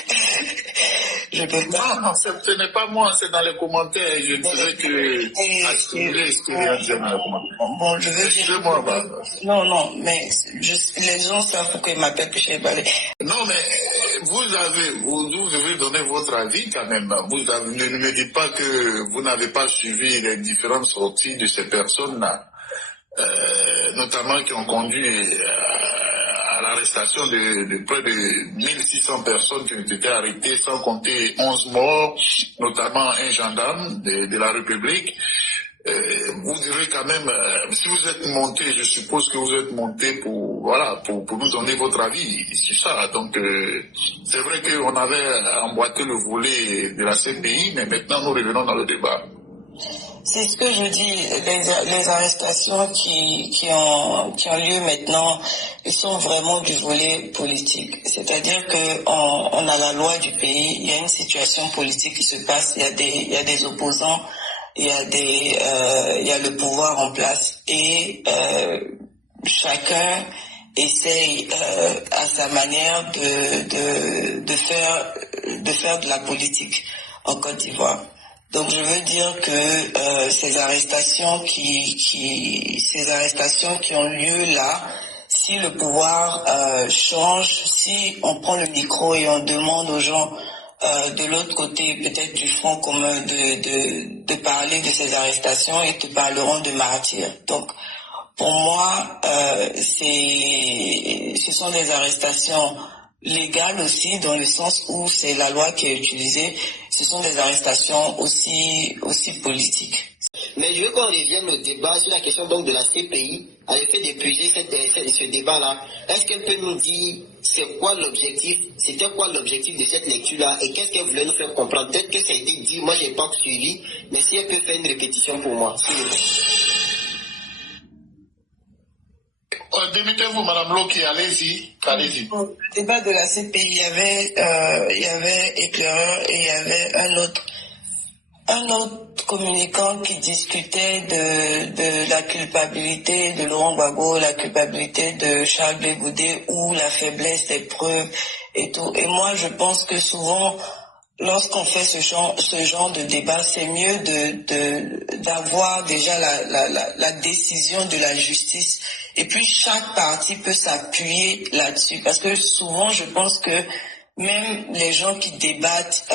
je peux pas. Non, ce n'est pas moi, c'est dans les commentaires. Je dirais que bon, je veux dire. Non, mais les gens savent pourquoi ils m'appellent chéri Balé. Non, mais vous devez donner votre avis quand même. Ne me dites pas que vous n'avez pas suivi les différentes sorties de ces personnes-là, notamment qui ont conduit à l'arrestation de près de 1600 personnes qui ont été arrêtées, sans compter 11 morts, notamment un gendarme de la République. Vous devez quand même, si vous êtes monté, je suppose que vous êtes monté pour nous donner votre avis sur ça. Donc c'est vrai qu'on avait emboîté le volet de la CPI, mais maintenant nous revenons dans le débat. C'est ce que je dis, les arrestations qui ont lieu maintenant, ils sont vraiment du volet politique. C'est-à-dire que on a la loi du pays, il y a une situation politique qui se passe, il y a des opposants, il y a le pouvoir en place et chacun essaye à sa manière de faire de la politique en Côte d'Ivoire. Donc je veux dire que ces arrestations qui ont lieu là, si le pouvoir change, si on prend le micro et on demande aux gens de l'autre côté, peut-être du Front commun, de parler de ces arrestations, ils te parleront de martyrs. Donc pour moi, ce sont des arrestations légales aussi, dans le sens où c'est la loi qui est utilisée. Ce sont des arrestations aussi politiques. Mais je veux qu'on revienne au débat sur la question donc de la CPI, à l'effet d'épuiser ce débat-là. Est-ce qu'elle peut nous dire c'était quoi l'objectif de cette lecture-là et qu'est-ce qu'elle voulait nous faire comprendre? Peut-être que ça a été dit, moi j'ai pas suivi, mais si elle peut faire une répétition pour moi. Démettez-vous, Madame Loki, allez-y. Au débat de la CPI, il y avait Éclaireur et il y avait un autre communicant qui discutait de la culpabilité de Laurent Gbagbo, la culpabilité de Charles Blé Goudé ou la faiblesse des preuves et tout. Et moi, je pense que souvent, lorsqu'on fait ce genre de débat, c'est mieux d'avoir déjà la décision de la justice. Et puis chaque partie peut s'appuyer là-dessus. Parce que souvent, je pense que même les gens qui débattent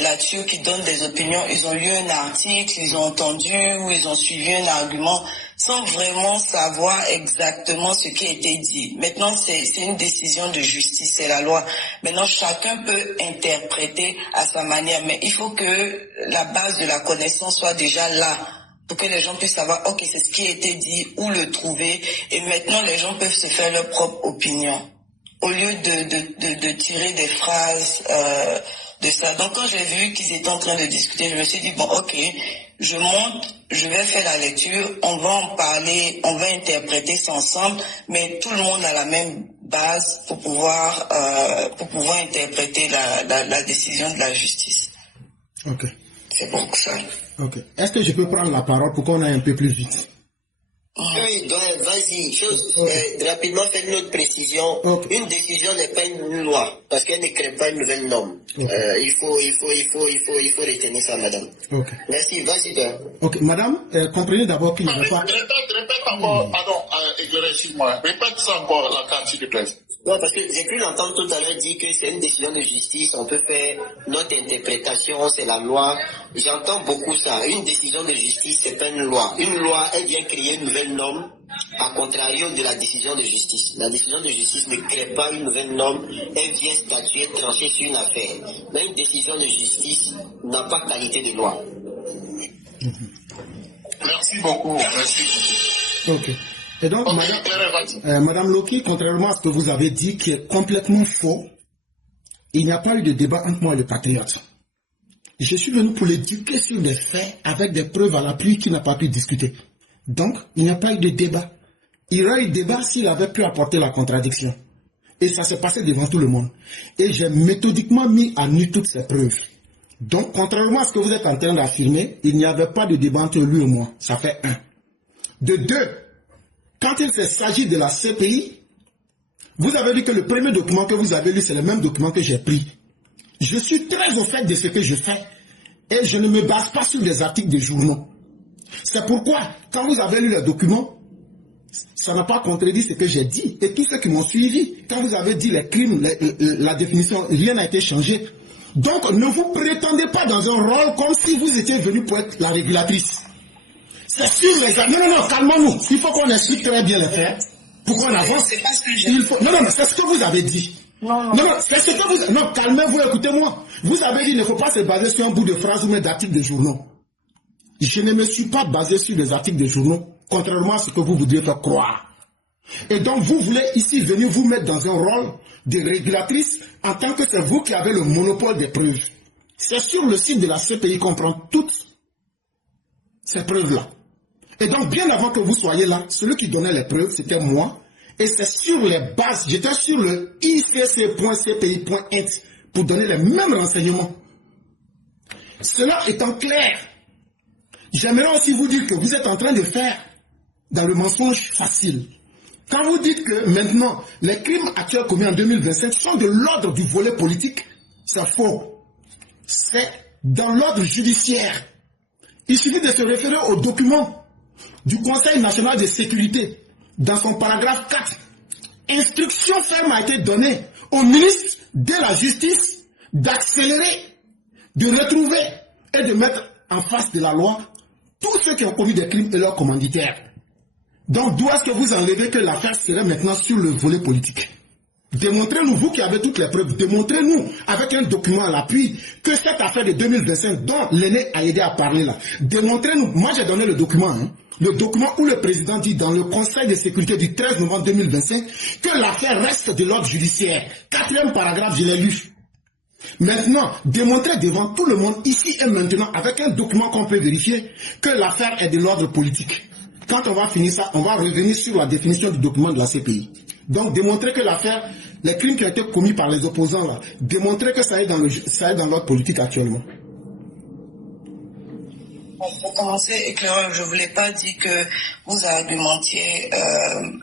là-dessus, qui donnent des opinions, ils ont lu un article, ils ont entendu ou ils ont suivi un argument sans vraiment savoir exactement ce qui a été dit. Maintenant, c'est une décision de justice, c'est la loi. Maintenant, chacun peut interpréter à sa manière, mais il faut que la base de la connaissance soit déjà là, pour que les gens puissent savoir, ok, c'est ce qui a été dit, où le trouver, et maintenant les gens peuvent se faire leur propre opinion, au lieu de tirer des phrases de ça. Donc quand j'ai vu qu'ils étaient en train de discuter, je me suis dit, bon, ok, je monte, je vais faire la lecture, on va en parler, on va interpréter ça ensemble, mais tout le monde a la même base pour pouvoir interpréter la décision de la justice. Ok. C'est pour ça. Ok. Est-ce que je peux prendre la parole pour qu'on aille un peu plus vite? Oui, vas-y. Rapidement, fais une autre précision. Okay. Une décision n'est pas une loi, parce qu'elle ne crée pas une nouvelle norme. Okay. Il faut retenir ça, madame. Okay. Merci, vas-y. Ok, madame, comprenez d'abord qu'il n'y avait pas... Répète encore, pardon, excusez-moi. Répète ça encore, la carte, s'il te plaît. Non, parce que j'ai pu l'entendre tout à l'heure dire que c'est une décision de justice, on peut faire notre interprétation, c'est la loi. J'entends beaucoup ça. Une décision de justice, c'est pas une loi. Une loi, elle vient créer une nouvelle norme, à contrario de la décision de justice. La décision de justice ne crée pas une nouvelle norme, elle vient statuer, trancher sur une affaire. Mais une décision de justice n'a pas qualité de loi. Merci beaucoup, merci. Ok. Et donc, Madame Loki, contrairement à ce que vous avez dit, qui est complètement faux, il n'y a pas eu de débat entre moi et le patriote. Je suis venu pour l'éduquer sur des faits avec des preuves à l'appui qu'il n'a pas pu discuter. Donc, il n'y a pas eu de débat. Il y aurait eu débat s'il avait pu apporter la contradiction. Et ça s'est passé devant tout le monde. Et j'ai méthodiquement mis à nu toutes ces preuves. Donc, contrairement à ce que vous êtes en train d'affirmer, il n'y avait pas de débat entre lui et moi. Ça fait un. De deux, quand il s'agit de la CPI, vous avez dit que le premier document que vous avez lu, c'est le même document que j'ai pris. Je suis très au fait de ce que je fais et je ne me base pas sur des articles de journaux. C'est pourquoi, quand vous avez lu le document, Ça n'a pas contredit ce que j'ai dit. Et tous ceux qui m'ont suivi, quand vous avez dit les crimes, la définition, rien n'a été changé. Donc, ne vous prétendez pas dans un rôle comme si vous étiez venu pour être la régulatrice. C'est sûr, les gars. Non, calmons-nous. Il faut qu'on explique très bien les faits. Pour qu'on avance. C'est pas ce que j'ai dit. Non, mais c'est ce que vous avez dit. Non, c'est ce que vous... Non, calmez-vous, écoutez-moi. Vous avez dit qu'il ne faut pas se baser sur un bout de phrase ou d'articles de journaux. Je ne me suis pas basé sur des articles de journaux, contrairement à ce que vous voudriez faire croire. Et donc, vous voulez ici venir vous mettre dans un rôle de régulatrice en tant que c'est vous qui avez le monopole des preuves. C'est sur le site de la CPI qu'on prend toutes ces preuves-là. Et donc, bien avant que vous soyez là, celui qui donnait les preuves, c'était moi. Et c'est sur les bases, j'étais sur le icc.cpi.int pour donner les mêmes renseignements. Cela étant clair, j'aimerais aussi vous dire que vous êtes en train de faire dans le mensonge facile. Quand vous dites que maintenant, les crimes actuels commis en 2025 sont de l'ordre du volet politique, c'est faux. C'est dans l'ordre judiciaire. Il suffit de se référer au document du Conseil national de sécurité. Dans son paragraphe 4, instruction ferme a été donnée au ministre de la Justice d'accélérer, de retrouver et de mettre en face de la loi tous ceux qui ont commis des crimes et leurs commanditaires. Donc, d'où est-ce que vous enlevez que l'affaire serait maintenant sur le volet politique? Démontrez-nous, vous qui avez toutes les preuves, démontrez-nous avec un document à l'appui que cette affaire de 2025 dont l'aîné a aidé à parler là, démontrez-nous, moi j'ai donné le document, le document où le président dit dans le Conseil de sécurité du 13 novembre 2025 que l'affaire reste de l'ordre judiciaire. 4e paragraphe, je l'ai lu. Maintenant, démontrez devant tout le monde, ici et maintenant, avec un document qu'on peut vérifier, que l'affaire est de l'ordre politique. Quand on va finir ça, on va revenir sur la définition du document de la CPI. Donc, démontrer que l'affaire, les crimes qui ont été commis par les opposants, là, démontrer que ça est dans l'ordre politique actuellement. Pour commencer, éclaireur, je ne voulais pas dire que vous argumentiez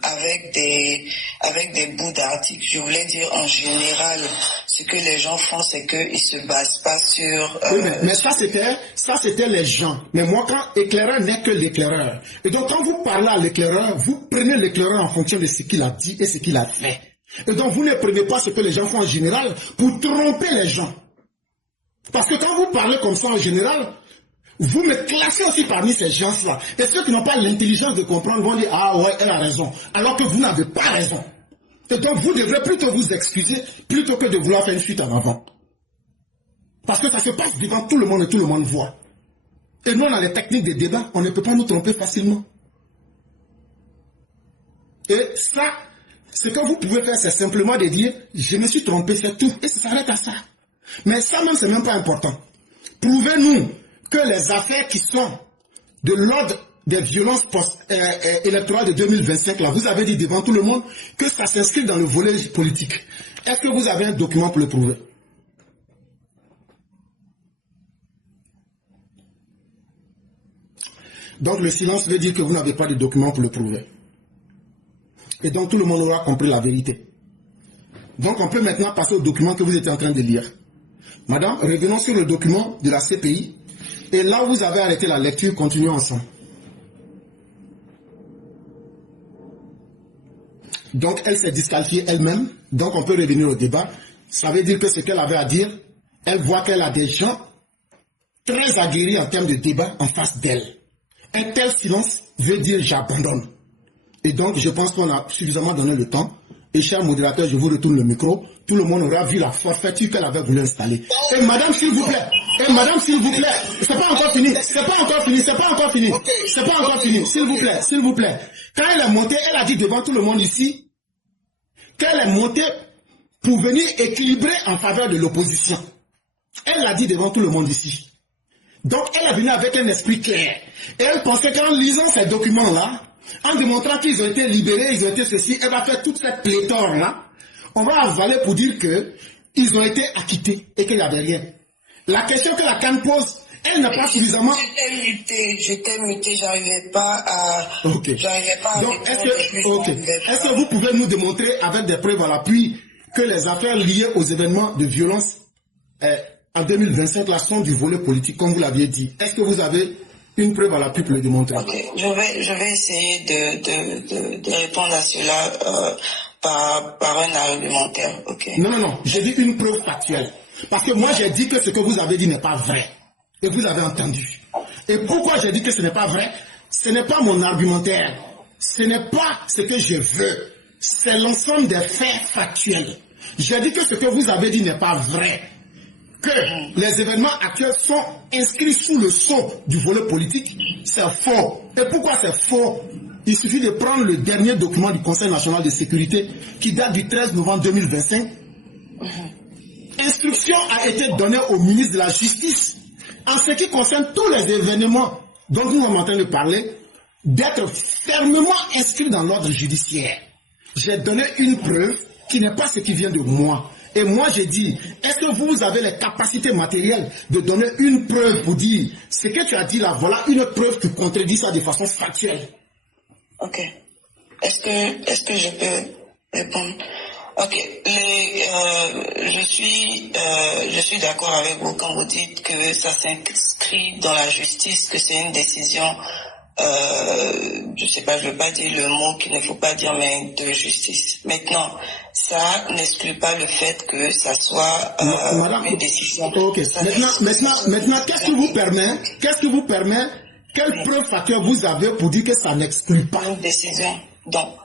avec des bouts d'articles. Je voulais dire en général, ce que les gens font, c'est qu'ils ne se basent pas sur... Oui, mais ça c'était les gens. Mais moi, quand éclaireur n'est que l'éclaireur. Et donc, quand vous parlez à l'éclaireur, vous prenez l'éclaireur en fonction de ce qu'il a dit et ce qu'il a fait. Et donc, vous ne prenez pas ce que les gens font en général pour tromper les gens. Parce que quand vous parlez comme ça en général... Vous me classez aussi parmi ces gens-là. Et ceux qui n'ont pas l'intelligence de comprendre vont dire « Ah ouais, elle a raison », alors que vous n'avez pas raison. Et donc vous devrez plutôt vous excuser, plutôt que de vouloir faire une fuite en avant. Parce que ça se passe devant tout le monde et tout le monde voit. Et nous, on a les techniques de débat, on ne peut pas nous tromper facilement. Et ça, ce que vous pouvez faire, c'est simplement de dire « Je me suis trompé, c'est tout ». Et ça s'arrête à ça. Mais ça même, c'est même pas important. Prouvez-nous que les affaires qui sont de l'ordre des violences électorales de 2025, là, vous avez dit devant tout le monde que ça s'inscrit dans le volet politique. Est-ce que vous avez un document pour le prouver? Donc le silence veut dire que vous n'avez pas de document pour le prouver. Et donc tout le monde aura compris la vérité. Donc on peut maintenant passer au document que vous étiez en train de lire. Madame, revenons sur le document de la CPI. Et là où vous avez arrêté la lecture, continuons ensemble. Donc elle s'est disqualifiée elle-même, donc on peut revenir au débat. Ça veut dire que ce qu'elle avait à dire, elle voit qu'elle a des gens très aguerris en termes de débat en face d'elle. Un tel silence veut dire j'abandonne. Et donc je pense qu'on a suffisamment donné le temps. Et cher modérateur, je vous retourne le micro. Tout le monde aura vu la forfaiture qu'elle avait voulu installer. Et madame, s'il vous plaît. Et madame, s'il vous plaît. C'est pas encore fini. C'est pas encore fini. C'est pas encore fini. C'est pas encore fini. S'il vous plaît. S'il vous plaît. Quand elle est montée, elle a dit devant tout le monde ici qu'elle est montée pour venir équilibrer en faveur de l'opposition. Elle l'a dit devant tout le monde ici. Donc elle est venue avec un esprit clair. Et elle pensait qu'en lisant ces documents-là, en démontrant qu'ils ont été libérés, ils ont été ceci, elle va faire toute cette pléthore-là. On va avaler pour dire qu'ils ont été acquittés et qu'il n'y avait rien. La question que la CAN pose, elle n'a pas suffisamment... J'étais muté, j'arrivais pas à... Ok. Donc, est-ce que vous pouvez nous démontrer avec des preuves à l'appui que les affaires liées aux événements de violence en 2025 là, sont du volet politique, comme vous l'aviez dit? Est-ce que vous avez Une preuve à l'appui pour le démontrer. Ok, je vais essayer de répondre à cela par un argumentaire. Ok. Non, j'ai dit une preuve factuelle. Parce que moi j'ai dit que ce que vous avez dit n'est pas vrai. Et vous avez entendu. Et pourquoi j'ai dit que ce n'est pas vrai? Ce n'est pas mon argumentaire. Ce n'est pas ce que je veux. C'est l'ensemble des faits factuels. J'ai dit que ce que vous avez dit n'est pas vrai. Que les événements actuels sont inscrits sous le sceau du volet politique, c'est faux. Et pourquoi c'est faux? Il suffit de prendre le dernier document du Conseil national de sécurité qui date du 13 novembre 2025. Instruction a été donnée au ministre de la Justice en ce qui concerne tous les événements dont nous sommes en train de parler, d'être fermement inscrits dans l'ordre judiciaire. J'ai donné une preuve qui n'est pas ce qui vient de moi. Et moi j'ai dit, est-ce que vous avez les capacités matérielles de donner une preuve pour dire ce que tu as dit là, voilà une preuve qui contredit ça de façon factuelle? Ok. Est-ce que je peux répondre? Ok. Je suis d'accord avec vous quand vous dites que ça s'inscrit dans la justice, que c'est une décision, je sais pas, je veux pas dire le mot qu'il ne faut pas dire, mais de justice. Maintenant, ça n'exclut pas le fait que ça soit une décision. Ok. Maintenant, qu'est-ce qui vous permet, quelle preuve factuelle vous avez pour dire que ça n'exclut pas une décision? Donc,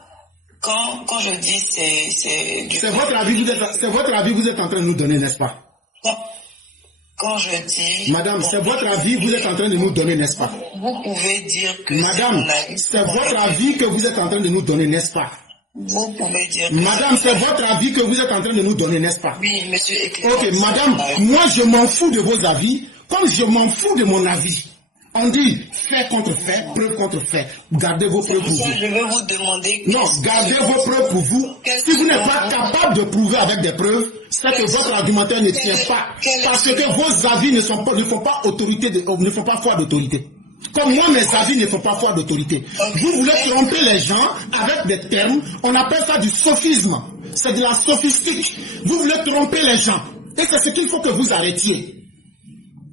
quand je dis c'est votre avis, vous êtes en train de nous donner, n'est-ce pas? Non. Quand je dis... Madame, c'est votre avis, vous êtes en train de nous donner, n'est-ce pas? Vous pouvez dire que... Madame, c'est votre avis que vous êtes en train de nous donner, n'est-ce pas? Vous pouvez dire... Madame, c'est votre avis que vous êtes en train de nous donner, n'est-ce pas? Oui, monsieur. Ok, madame, moi je m'en fous de vos avis, comme je m'en fous de mon avis. On dit fait contre fait, preuve contre fait. Gardez vos preuves pour vous. Je vais vous demander... Non, gardez vos preuves pour vous. Si vous n'êtes pas capable de prouver avec des preuves, c'est que votre argumentaire ne tient pas. Parce que vos avis ne font pas foi d'autorité. Comme moi, mes avis ne font pas foi d'autorité. Vous voulez tromper les gens avec des termes, on appelle ça du sophisme. C'est de la sophistique. Vous voulez tromper les gens. Et c'est ce qu'il faut que vous arrêtiez.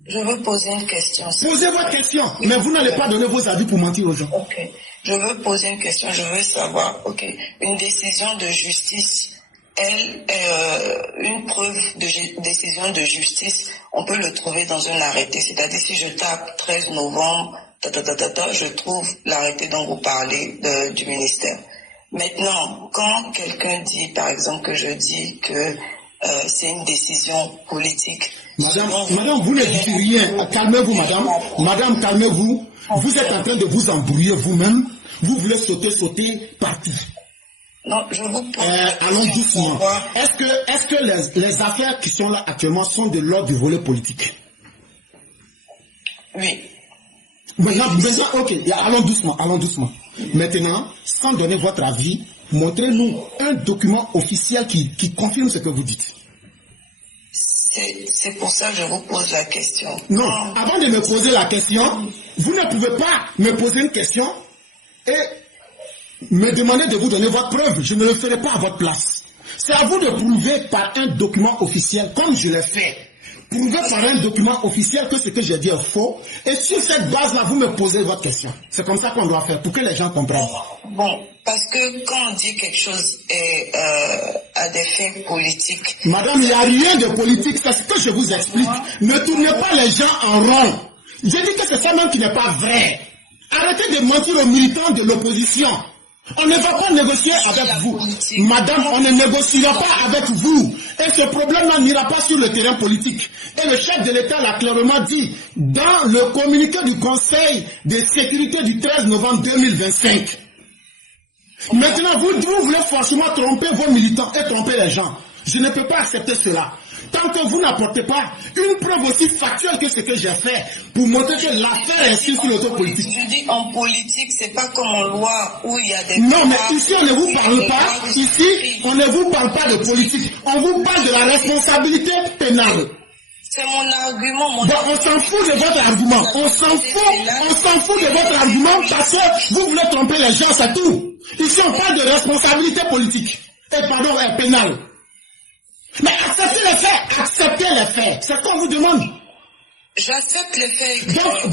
Je veux poser une question. Posez votre question, mais vous n'allez pas donner vos avis pour mentir aux gens. Ok. Je veux poser une question, je veux savoir, ok, une décision de justice, une preuve de décision de justice, on peut le trouver dans un arrêté. C'est-à-dire si je tape 13 novembre, je trouve l'arrêté dont vous parlez du ministère. Maintenant, quand quelqu'un dit, par exemple, que je dis que c'est une décision politique. Madame, vous ne dites rien. Calmez-vous, madame. Madame, calmez-vous. Vous êtes en train de vous embrouiller vous-même. Vous voulez sauter partout. Non, je vous pose. Allons doucement. Est-ce que les affaires qui sont là actuellement sont de l'ordre du volet politique? Oui. Maintenant, ok, allons doucement. Maintenant, sans donner votre avis, montrez-nous un document officiel qui confirme ce que vous dites. C'est pour ça que je vous pose la question. Non, avant de me poser la question, vous ne pouvez pas me poser une question et me demander de vous donner votre preuve. Je ne le ferai pas à votre place. C'est à vous de prouver par un document officiel, comme je l'ai fait. Prouvez par un document officiel que ce que j'ai dit est faux. Et sur cette base-là, vous me posez votre question. C'est comme ça qu'on doit faire, pour que les gens comprennent. Bon, parce que quand on dit quelque chose est à des fins politiques... Madame, il n'y a rien de politique, c'est ce que je vous explique. Ne tournez pas les gens en rond. J'ai dit que c'est ça même qui n'est pas vrai. Arrêtez de mentir aux militants de l'opposition. On ne va pas négocier avec vous. Madame, on ne négociera pas avec vous. Et ce problème-là n'ira pas sur le terrain politique. Et le chef de l'État l'a clairement dit dans le communiqué du Conseil de sécurité du 13 novembre 2025. Maintenant, vous voulez forcément tromper vos militants et tromper les gens. Je ne peux pas accepter cela. Tant que vous n'apportez pas une preuve aussi factuelle que ce que j'ai fait pour montrer que l'affaire est inscrite sur l'auto politique. Je dis en politique, c'est pas comme en loi où il y a des... Non, mais ici on ne vous parle pas, ici on ne vous parle pas de politique. On vous parle de la responsabilité pénale. C'est mon argument. Bon, on s'en fout de votre argument. On s'en fout de votre argument parce que vous voulez tromper les gens, c'est tout. Ici on parle de responsabilité politique. Et pénale. Mais acceptez les faits, c'est ce qu'on vous demande. J'accepte les faits. Donc,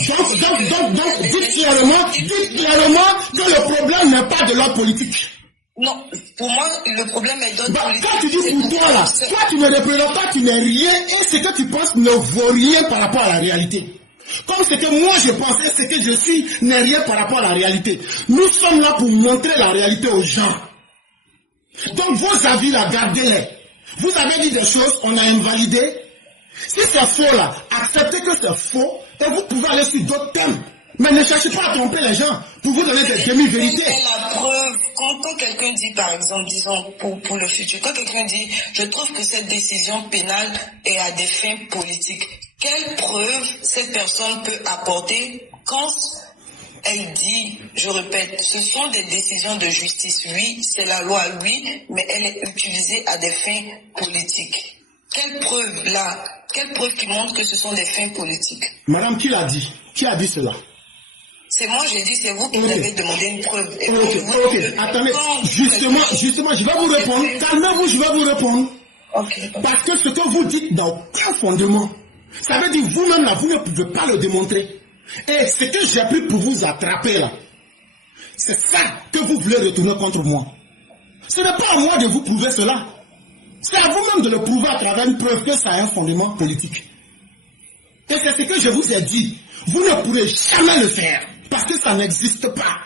dites clairement que le problème n'est pas de l'ordre politique. Non, pour moi, le problème est d'ordre politique. Quand tu dis pour toi là, toi tu ne représentes pas, tu n'es rien, et ce que tu penses ne vaut rien par rapport à la réalité. Comme ce que moi je pensais, ce que je suis n'est rien par rapport à la réalité. Nous sommes là pour montrer la réalité aux gens. Donc vos avis là, gardez-les. Vous avez dit des choses, on a invalidé. Si c'est faux là, acceptez que c'est faux et vous pouvez aller sur d'autres thèmes. Mais ne cherchez pas à tromper les gens pour vous donner des demi-vérités. La preuve, quand quelqu'un dit par exemple, disons pour le futur, quand quelqu'un dit je trouve que cette décision pénale est à des fins politiques, quelle preuve cette personne peut apporter quand elle dit, je répète, ce sont des décisions de justice, oui, c'est la loi, oui, mais elle est utilisée à des fins politiques. Quelle preuve là? Quelle preuve qui montre que ce sont des fins politiques? Madame, qui l'a dit? Qui a dit cela? C'est moi, j'ai dit, c'est vous qui m'avez demandé une preuve. Ok, attendez, justement, je vais vous répondre. Calmez-vous, je vais vous répondre. Parce que ce que vous dites n'a aucun fondement. Ça veut dire vous-même là, vous ne pouvez pas le démontrer. Et ce que j'ai pris pour vous attraper là, c'est ça que vous voulez retourner contre moi. Ce n'est pas à moi de vous prouver cela. C'est à vous-même de le prouver à travers une preuve que ça a un fondement politique. Et c'est ce que je vous ai dit. Vous ne pourrez jamais le faire. Parce que ça n'existe pas.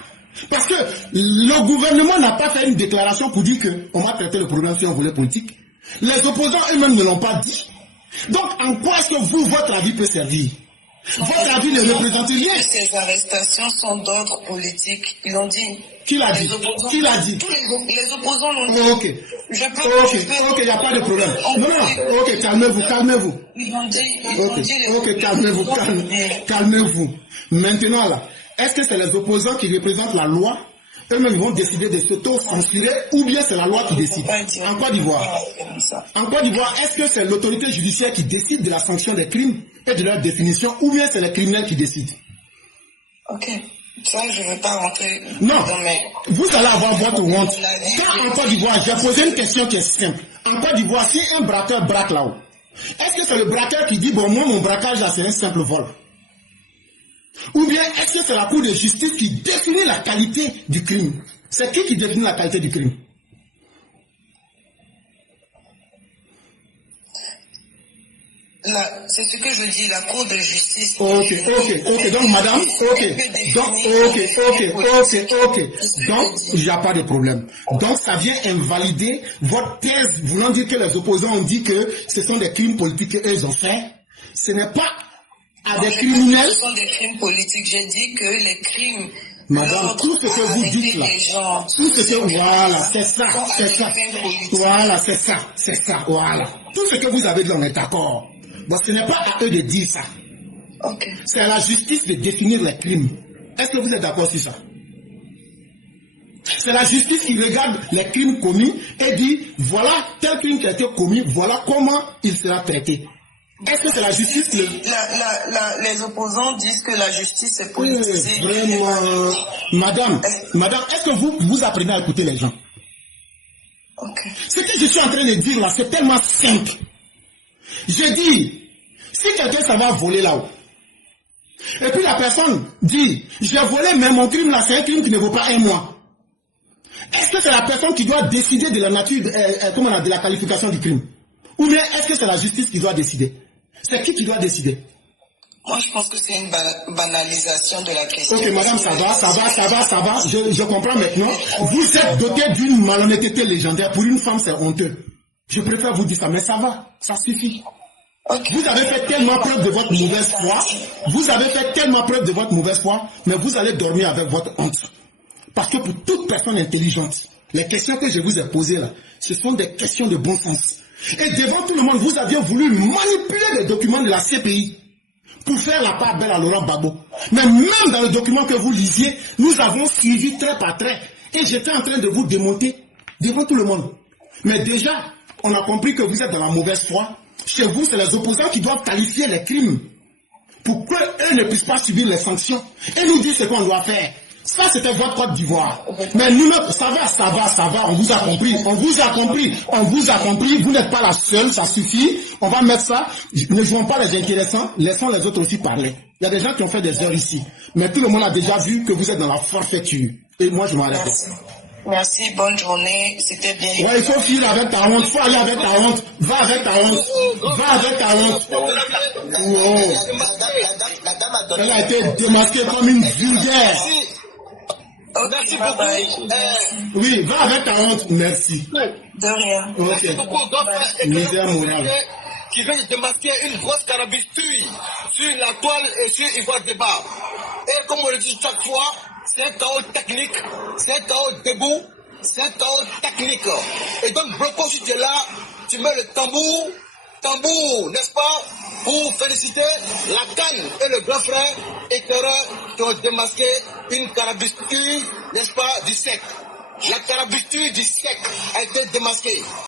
Parce que le gouvernement n'a pas fait une déclaration pour dire qu'on va traiter le problème sur un volet politique. Les opposants eux-mêmes ne l'ont pas dit. Donc en quoi est-ce que vous, votre avis peut servir? Votre avis ne représente rien. Ces arrestations sont d'ordre politique. Ils l'ont dit. Qui l'a dit? Qui l'a dit? Tous les opposants l'ont dit. Ok, il n'y a pas de problème. Non, ok, calmez-vous. Ils l'ont dit. Ok, calmez-vous. Maintenant là, est-ce que c'est les opposants qui représentent la loi? Eux-mêmes vont décider de s'auto-censurer ou bien c'est la loi qui décide? En Côte d'Ivoire, est-ce que c'est l'autorité judiciaire qui décide de la sanction des crimes et de leur définition ou bien c'est les criminels qui décident? Ok, ça je ne veux pas rentrer. Non, vous allez avoir votre honte. Quand en Côte d'Ivoire, j'ai posé une question qui est simple. En Côte d'Ivoire, si un braqueur braque là-haut, est-ce que c'est le braqueur qui dit bon moi mon braquage là c'est un simple vol? Ou bien est-ce que c'est la Cour de justice qui définit la qualité du crime? C'est qui définit la qualité du crime? C'est ce que je dis, la Cour de justice. Ok. Donc, madame, Donc, il n'y a pas de problème. Donc, ça vient invalider votre thèse voulant dire que les opposants ont dit que ce sont des crimes politiques qu'eux ont fait. Ce n'est pas à des criminels. Ce sont des crimes politiques. J'ai dit que les crimes. Madame, tout ce que vous dites là, tout ce que, voilà, c'est ça. Voilà, c'est ça, voilà. Tout ce que vous avez dit, on est d'accord. Bon, ce n'est pas à eux de dire ça. Okay. C'est à la justice de définir les crimes. Est-ce que vous êtes d'accord sur ça? C'est la justice qui regarde les crimes commis et dit, voilà tel crime qui a été commis, voilà comment il sera traité. Est-ce que c'est la justice qui... Les opposants disent que la justice est politisée. Vraiment. Madame, est-ce que vous apprenez à écouter les gens? Okay. Ce que je suis en train de dire là, c'est tellement simple. Je dis, si quelqu'un ça va voler là-haut, et puis la personne dit, j'ai volé mais mon crime là, c'est un crime qui ne vaut pas un mois. Est-ce que c'est la personne qui doit décider de la nature, de la qualification du crime? Ou bien est-ce que c'est la justice qui doit décider? C'est qui doit décider? Moi, je pense que c'est une banalisation de la question. Ok, madame, ça va. Je comprends maintenant. Vous êtes doté d'une malhonnêteté légendaire. Pour une femme, c'est honteux. Je préfère vous dire ça, mais ça va. Ça suffit. Okay. Vous avez fait tellement preuve de votre mauvaise foi. Mais vous allez dormir avec votre honte. Parce que pour toute personne intelligente, les questions que je vous ai posées là, ce sont des questions de bon sens. Et devant tout le monde, vous aviez voulu manipuler les documents de la CPI pour faire la part belle à Laurent Gbagbo. Mais même dans le document que vous lisiez, nous avons suivi trait par trait. Et j'étais en train de vous démonter devant tout le monde. Mais déjà, on a compris que vous êtes dans la mauvaise foi. Chez vous, c'est les opposants qui doivent qualifier les crimes pour qu'eux ne puissent pas subir les sanctions et nous dire ce qu'on doit faire. Ça, c'était votre Côte d'Ivoire. Mais nous, ça va, on vous a compris. Vous n'êtes pas la seule, ça suffit. On va mettre ça. Ne jouons pas les intéressants, laissons les autres aussi parler. Il y a des gens qui ont fait des heures ici. Mais tout le monde a déjà vu que vous êtes dans la forfaiture. Et moi, je m'arrête. Merci, bonne journée. C'était bien. Ouais, il faut filer avec ta honte. Faut aller avec ta honte. Va avec ta honte. Elle a été démasquée comme une vulgaire. Merci beaucoup. Oui, va avec ta honte. Merci. De rien. Merci beaucoup, Misère morale. Qui vient de démasquer une grosse carabistouille sur la toile et sur Ivoire Débat. Et comme on le dit chaque fois, c'est un chaos technique, c'est un chaos debout, c'est un chaos technique. Et donc, Bloco, si tu es là, tu mets le tambour, n'est-ce pas, pour féliciter la canne et le grand frère éclaireur qui ont démasqué une carabistouille, n'est-ce pas, du sec. La carabistouille du sec a été démasquée.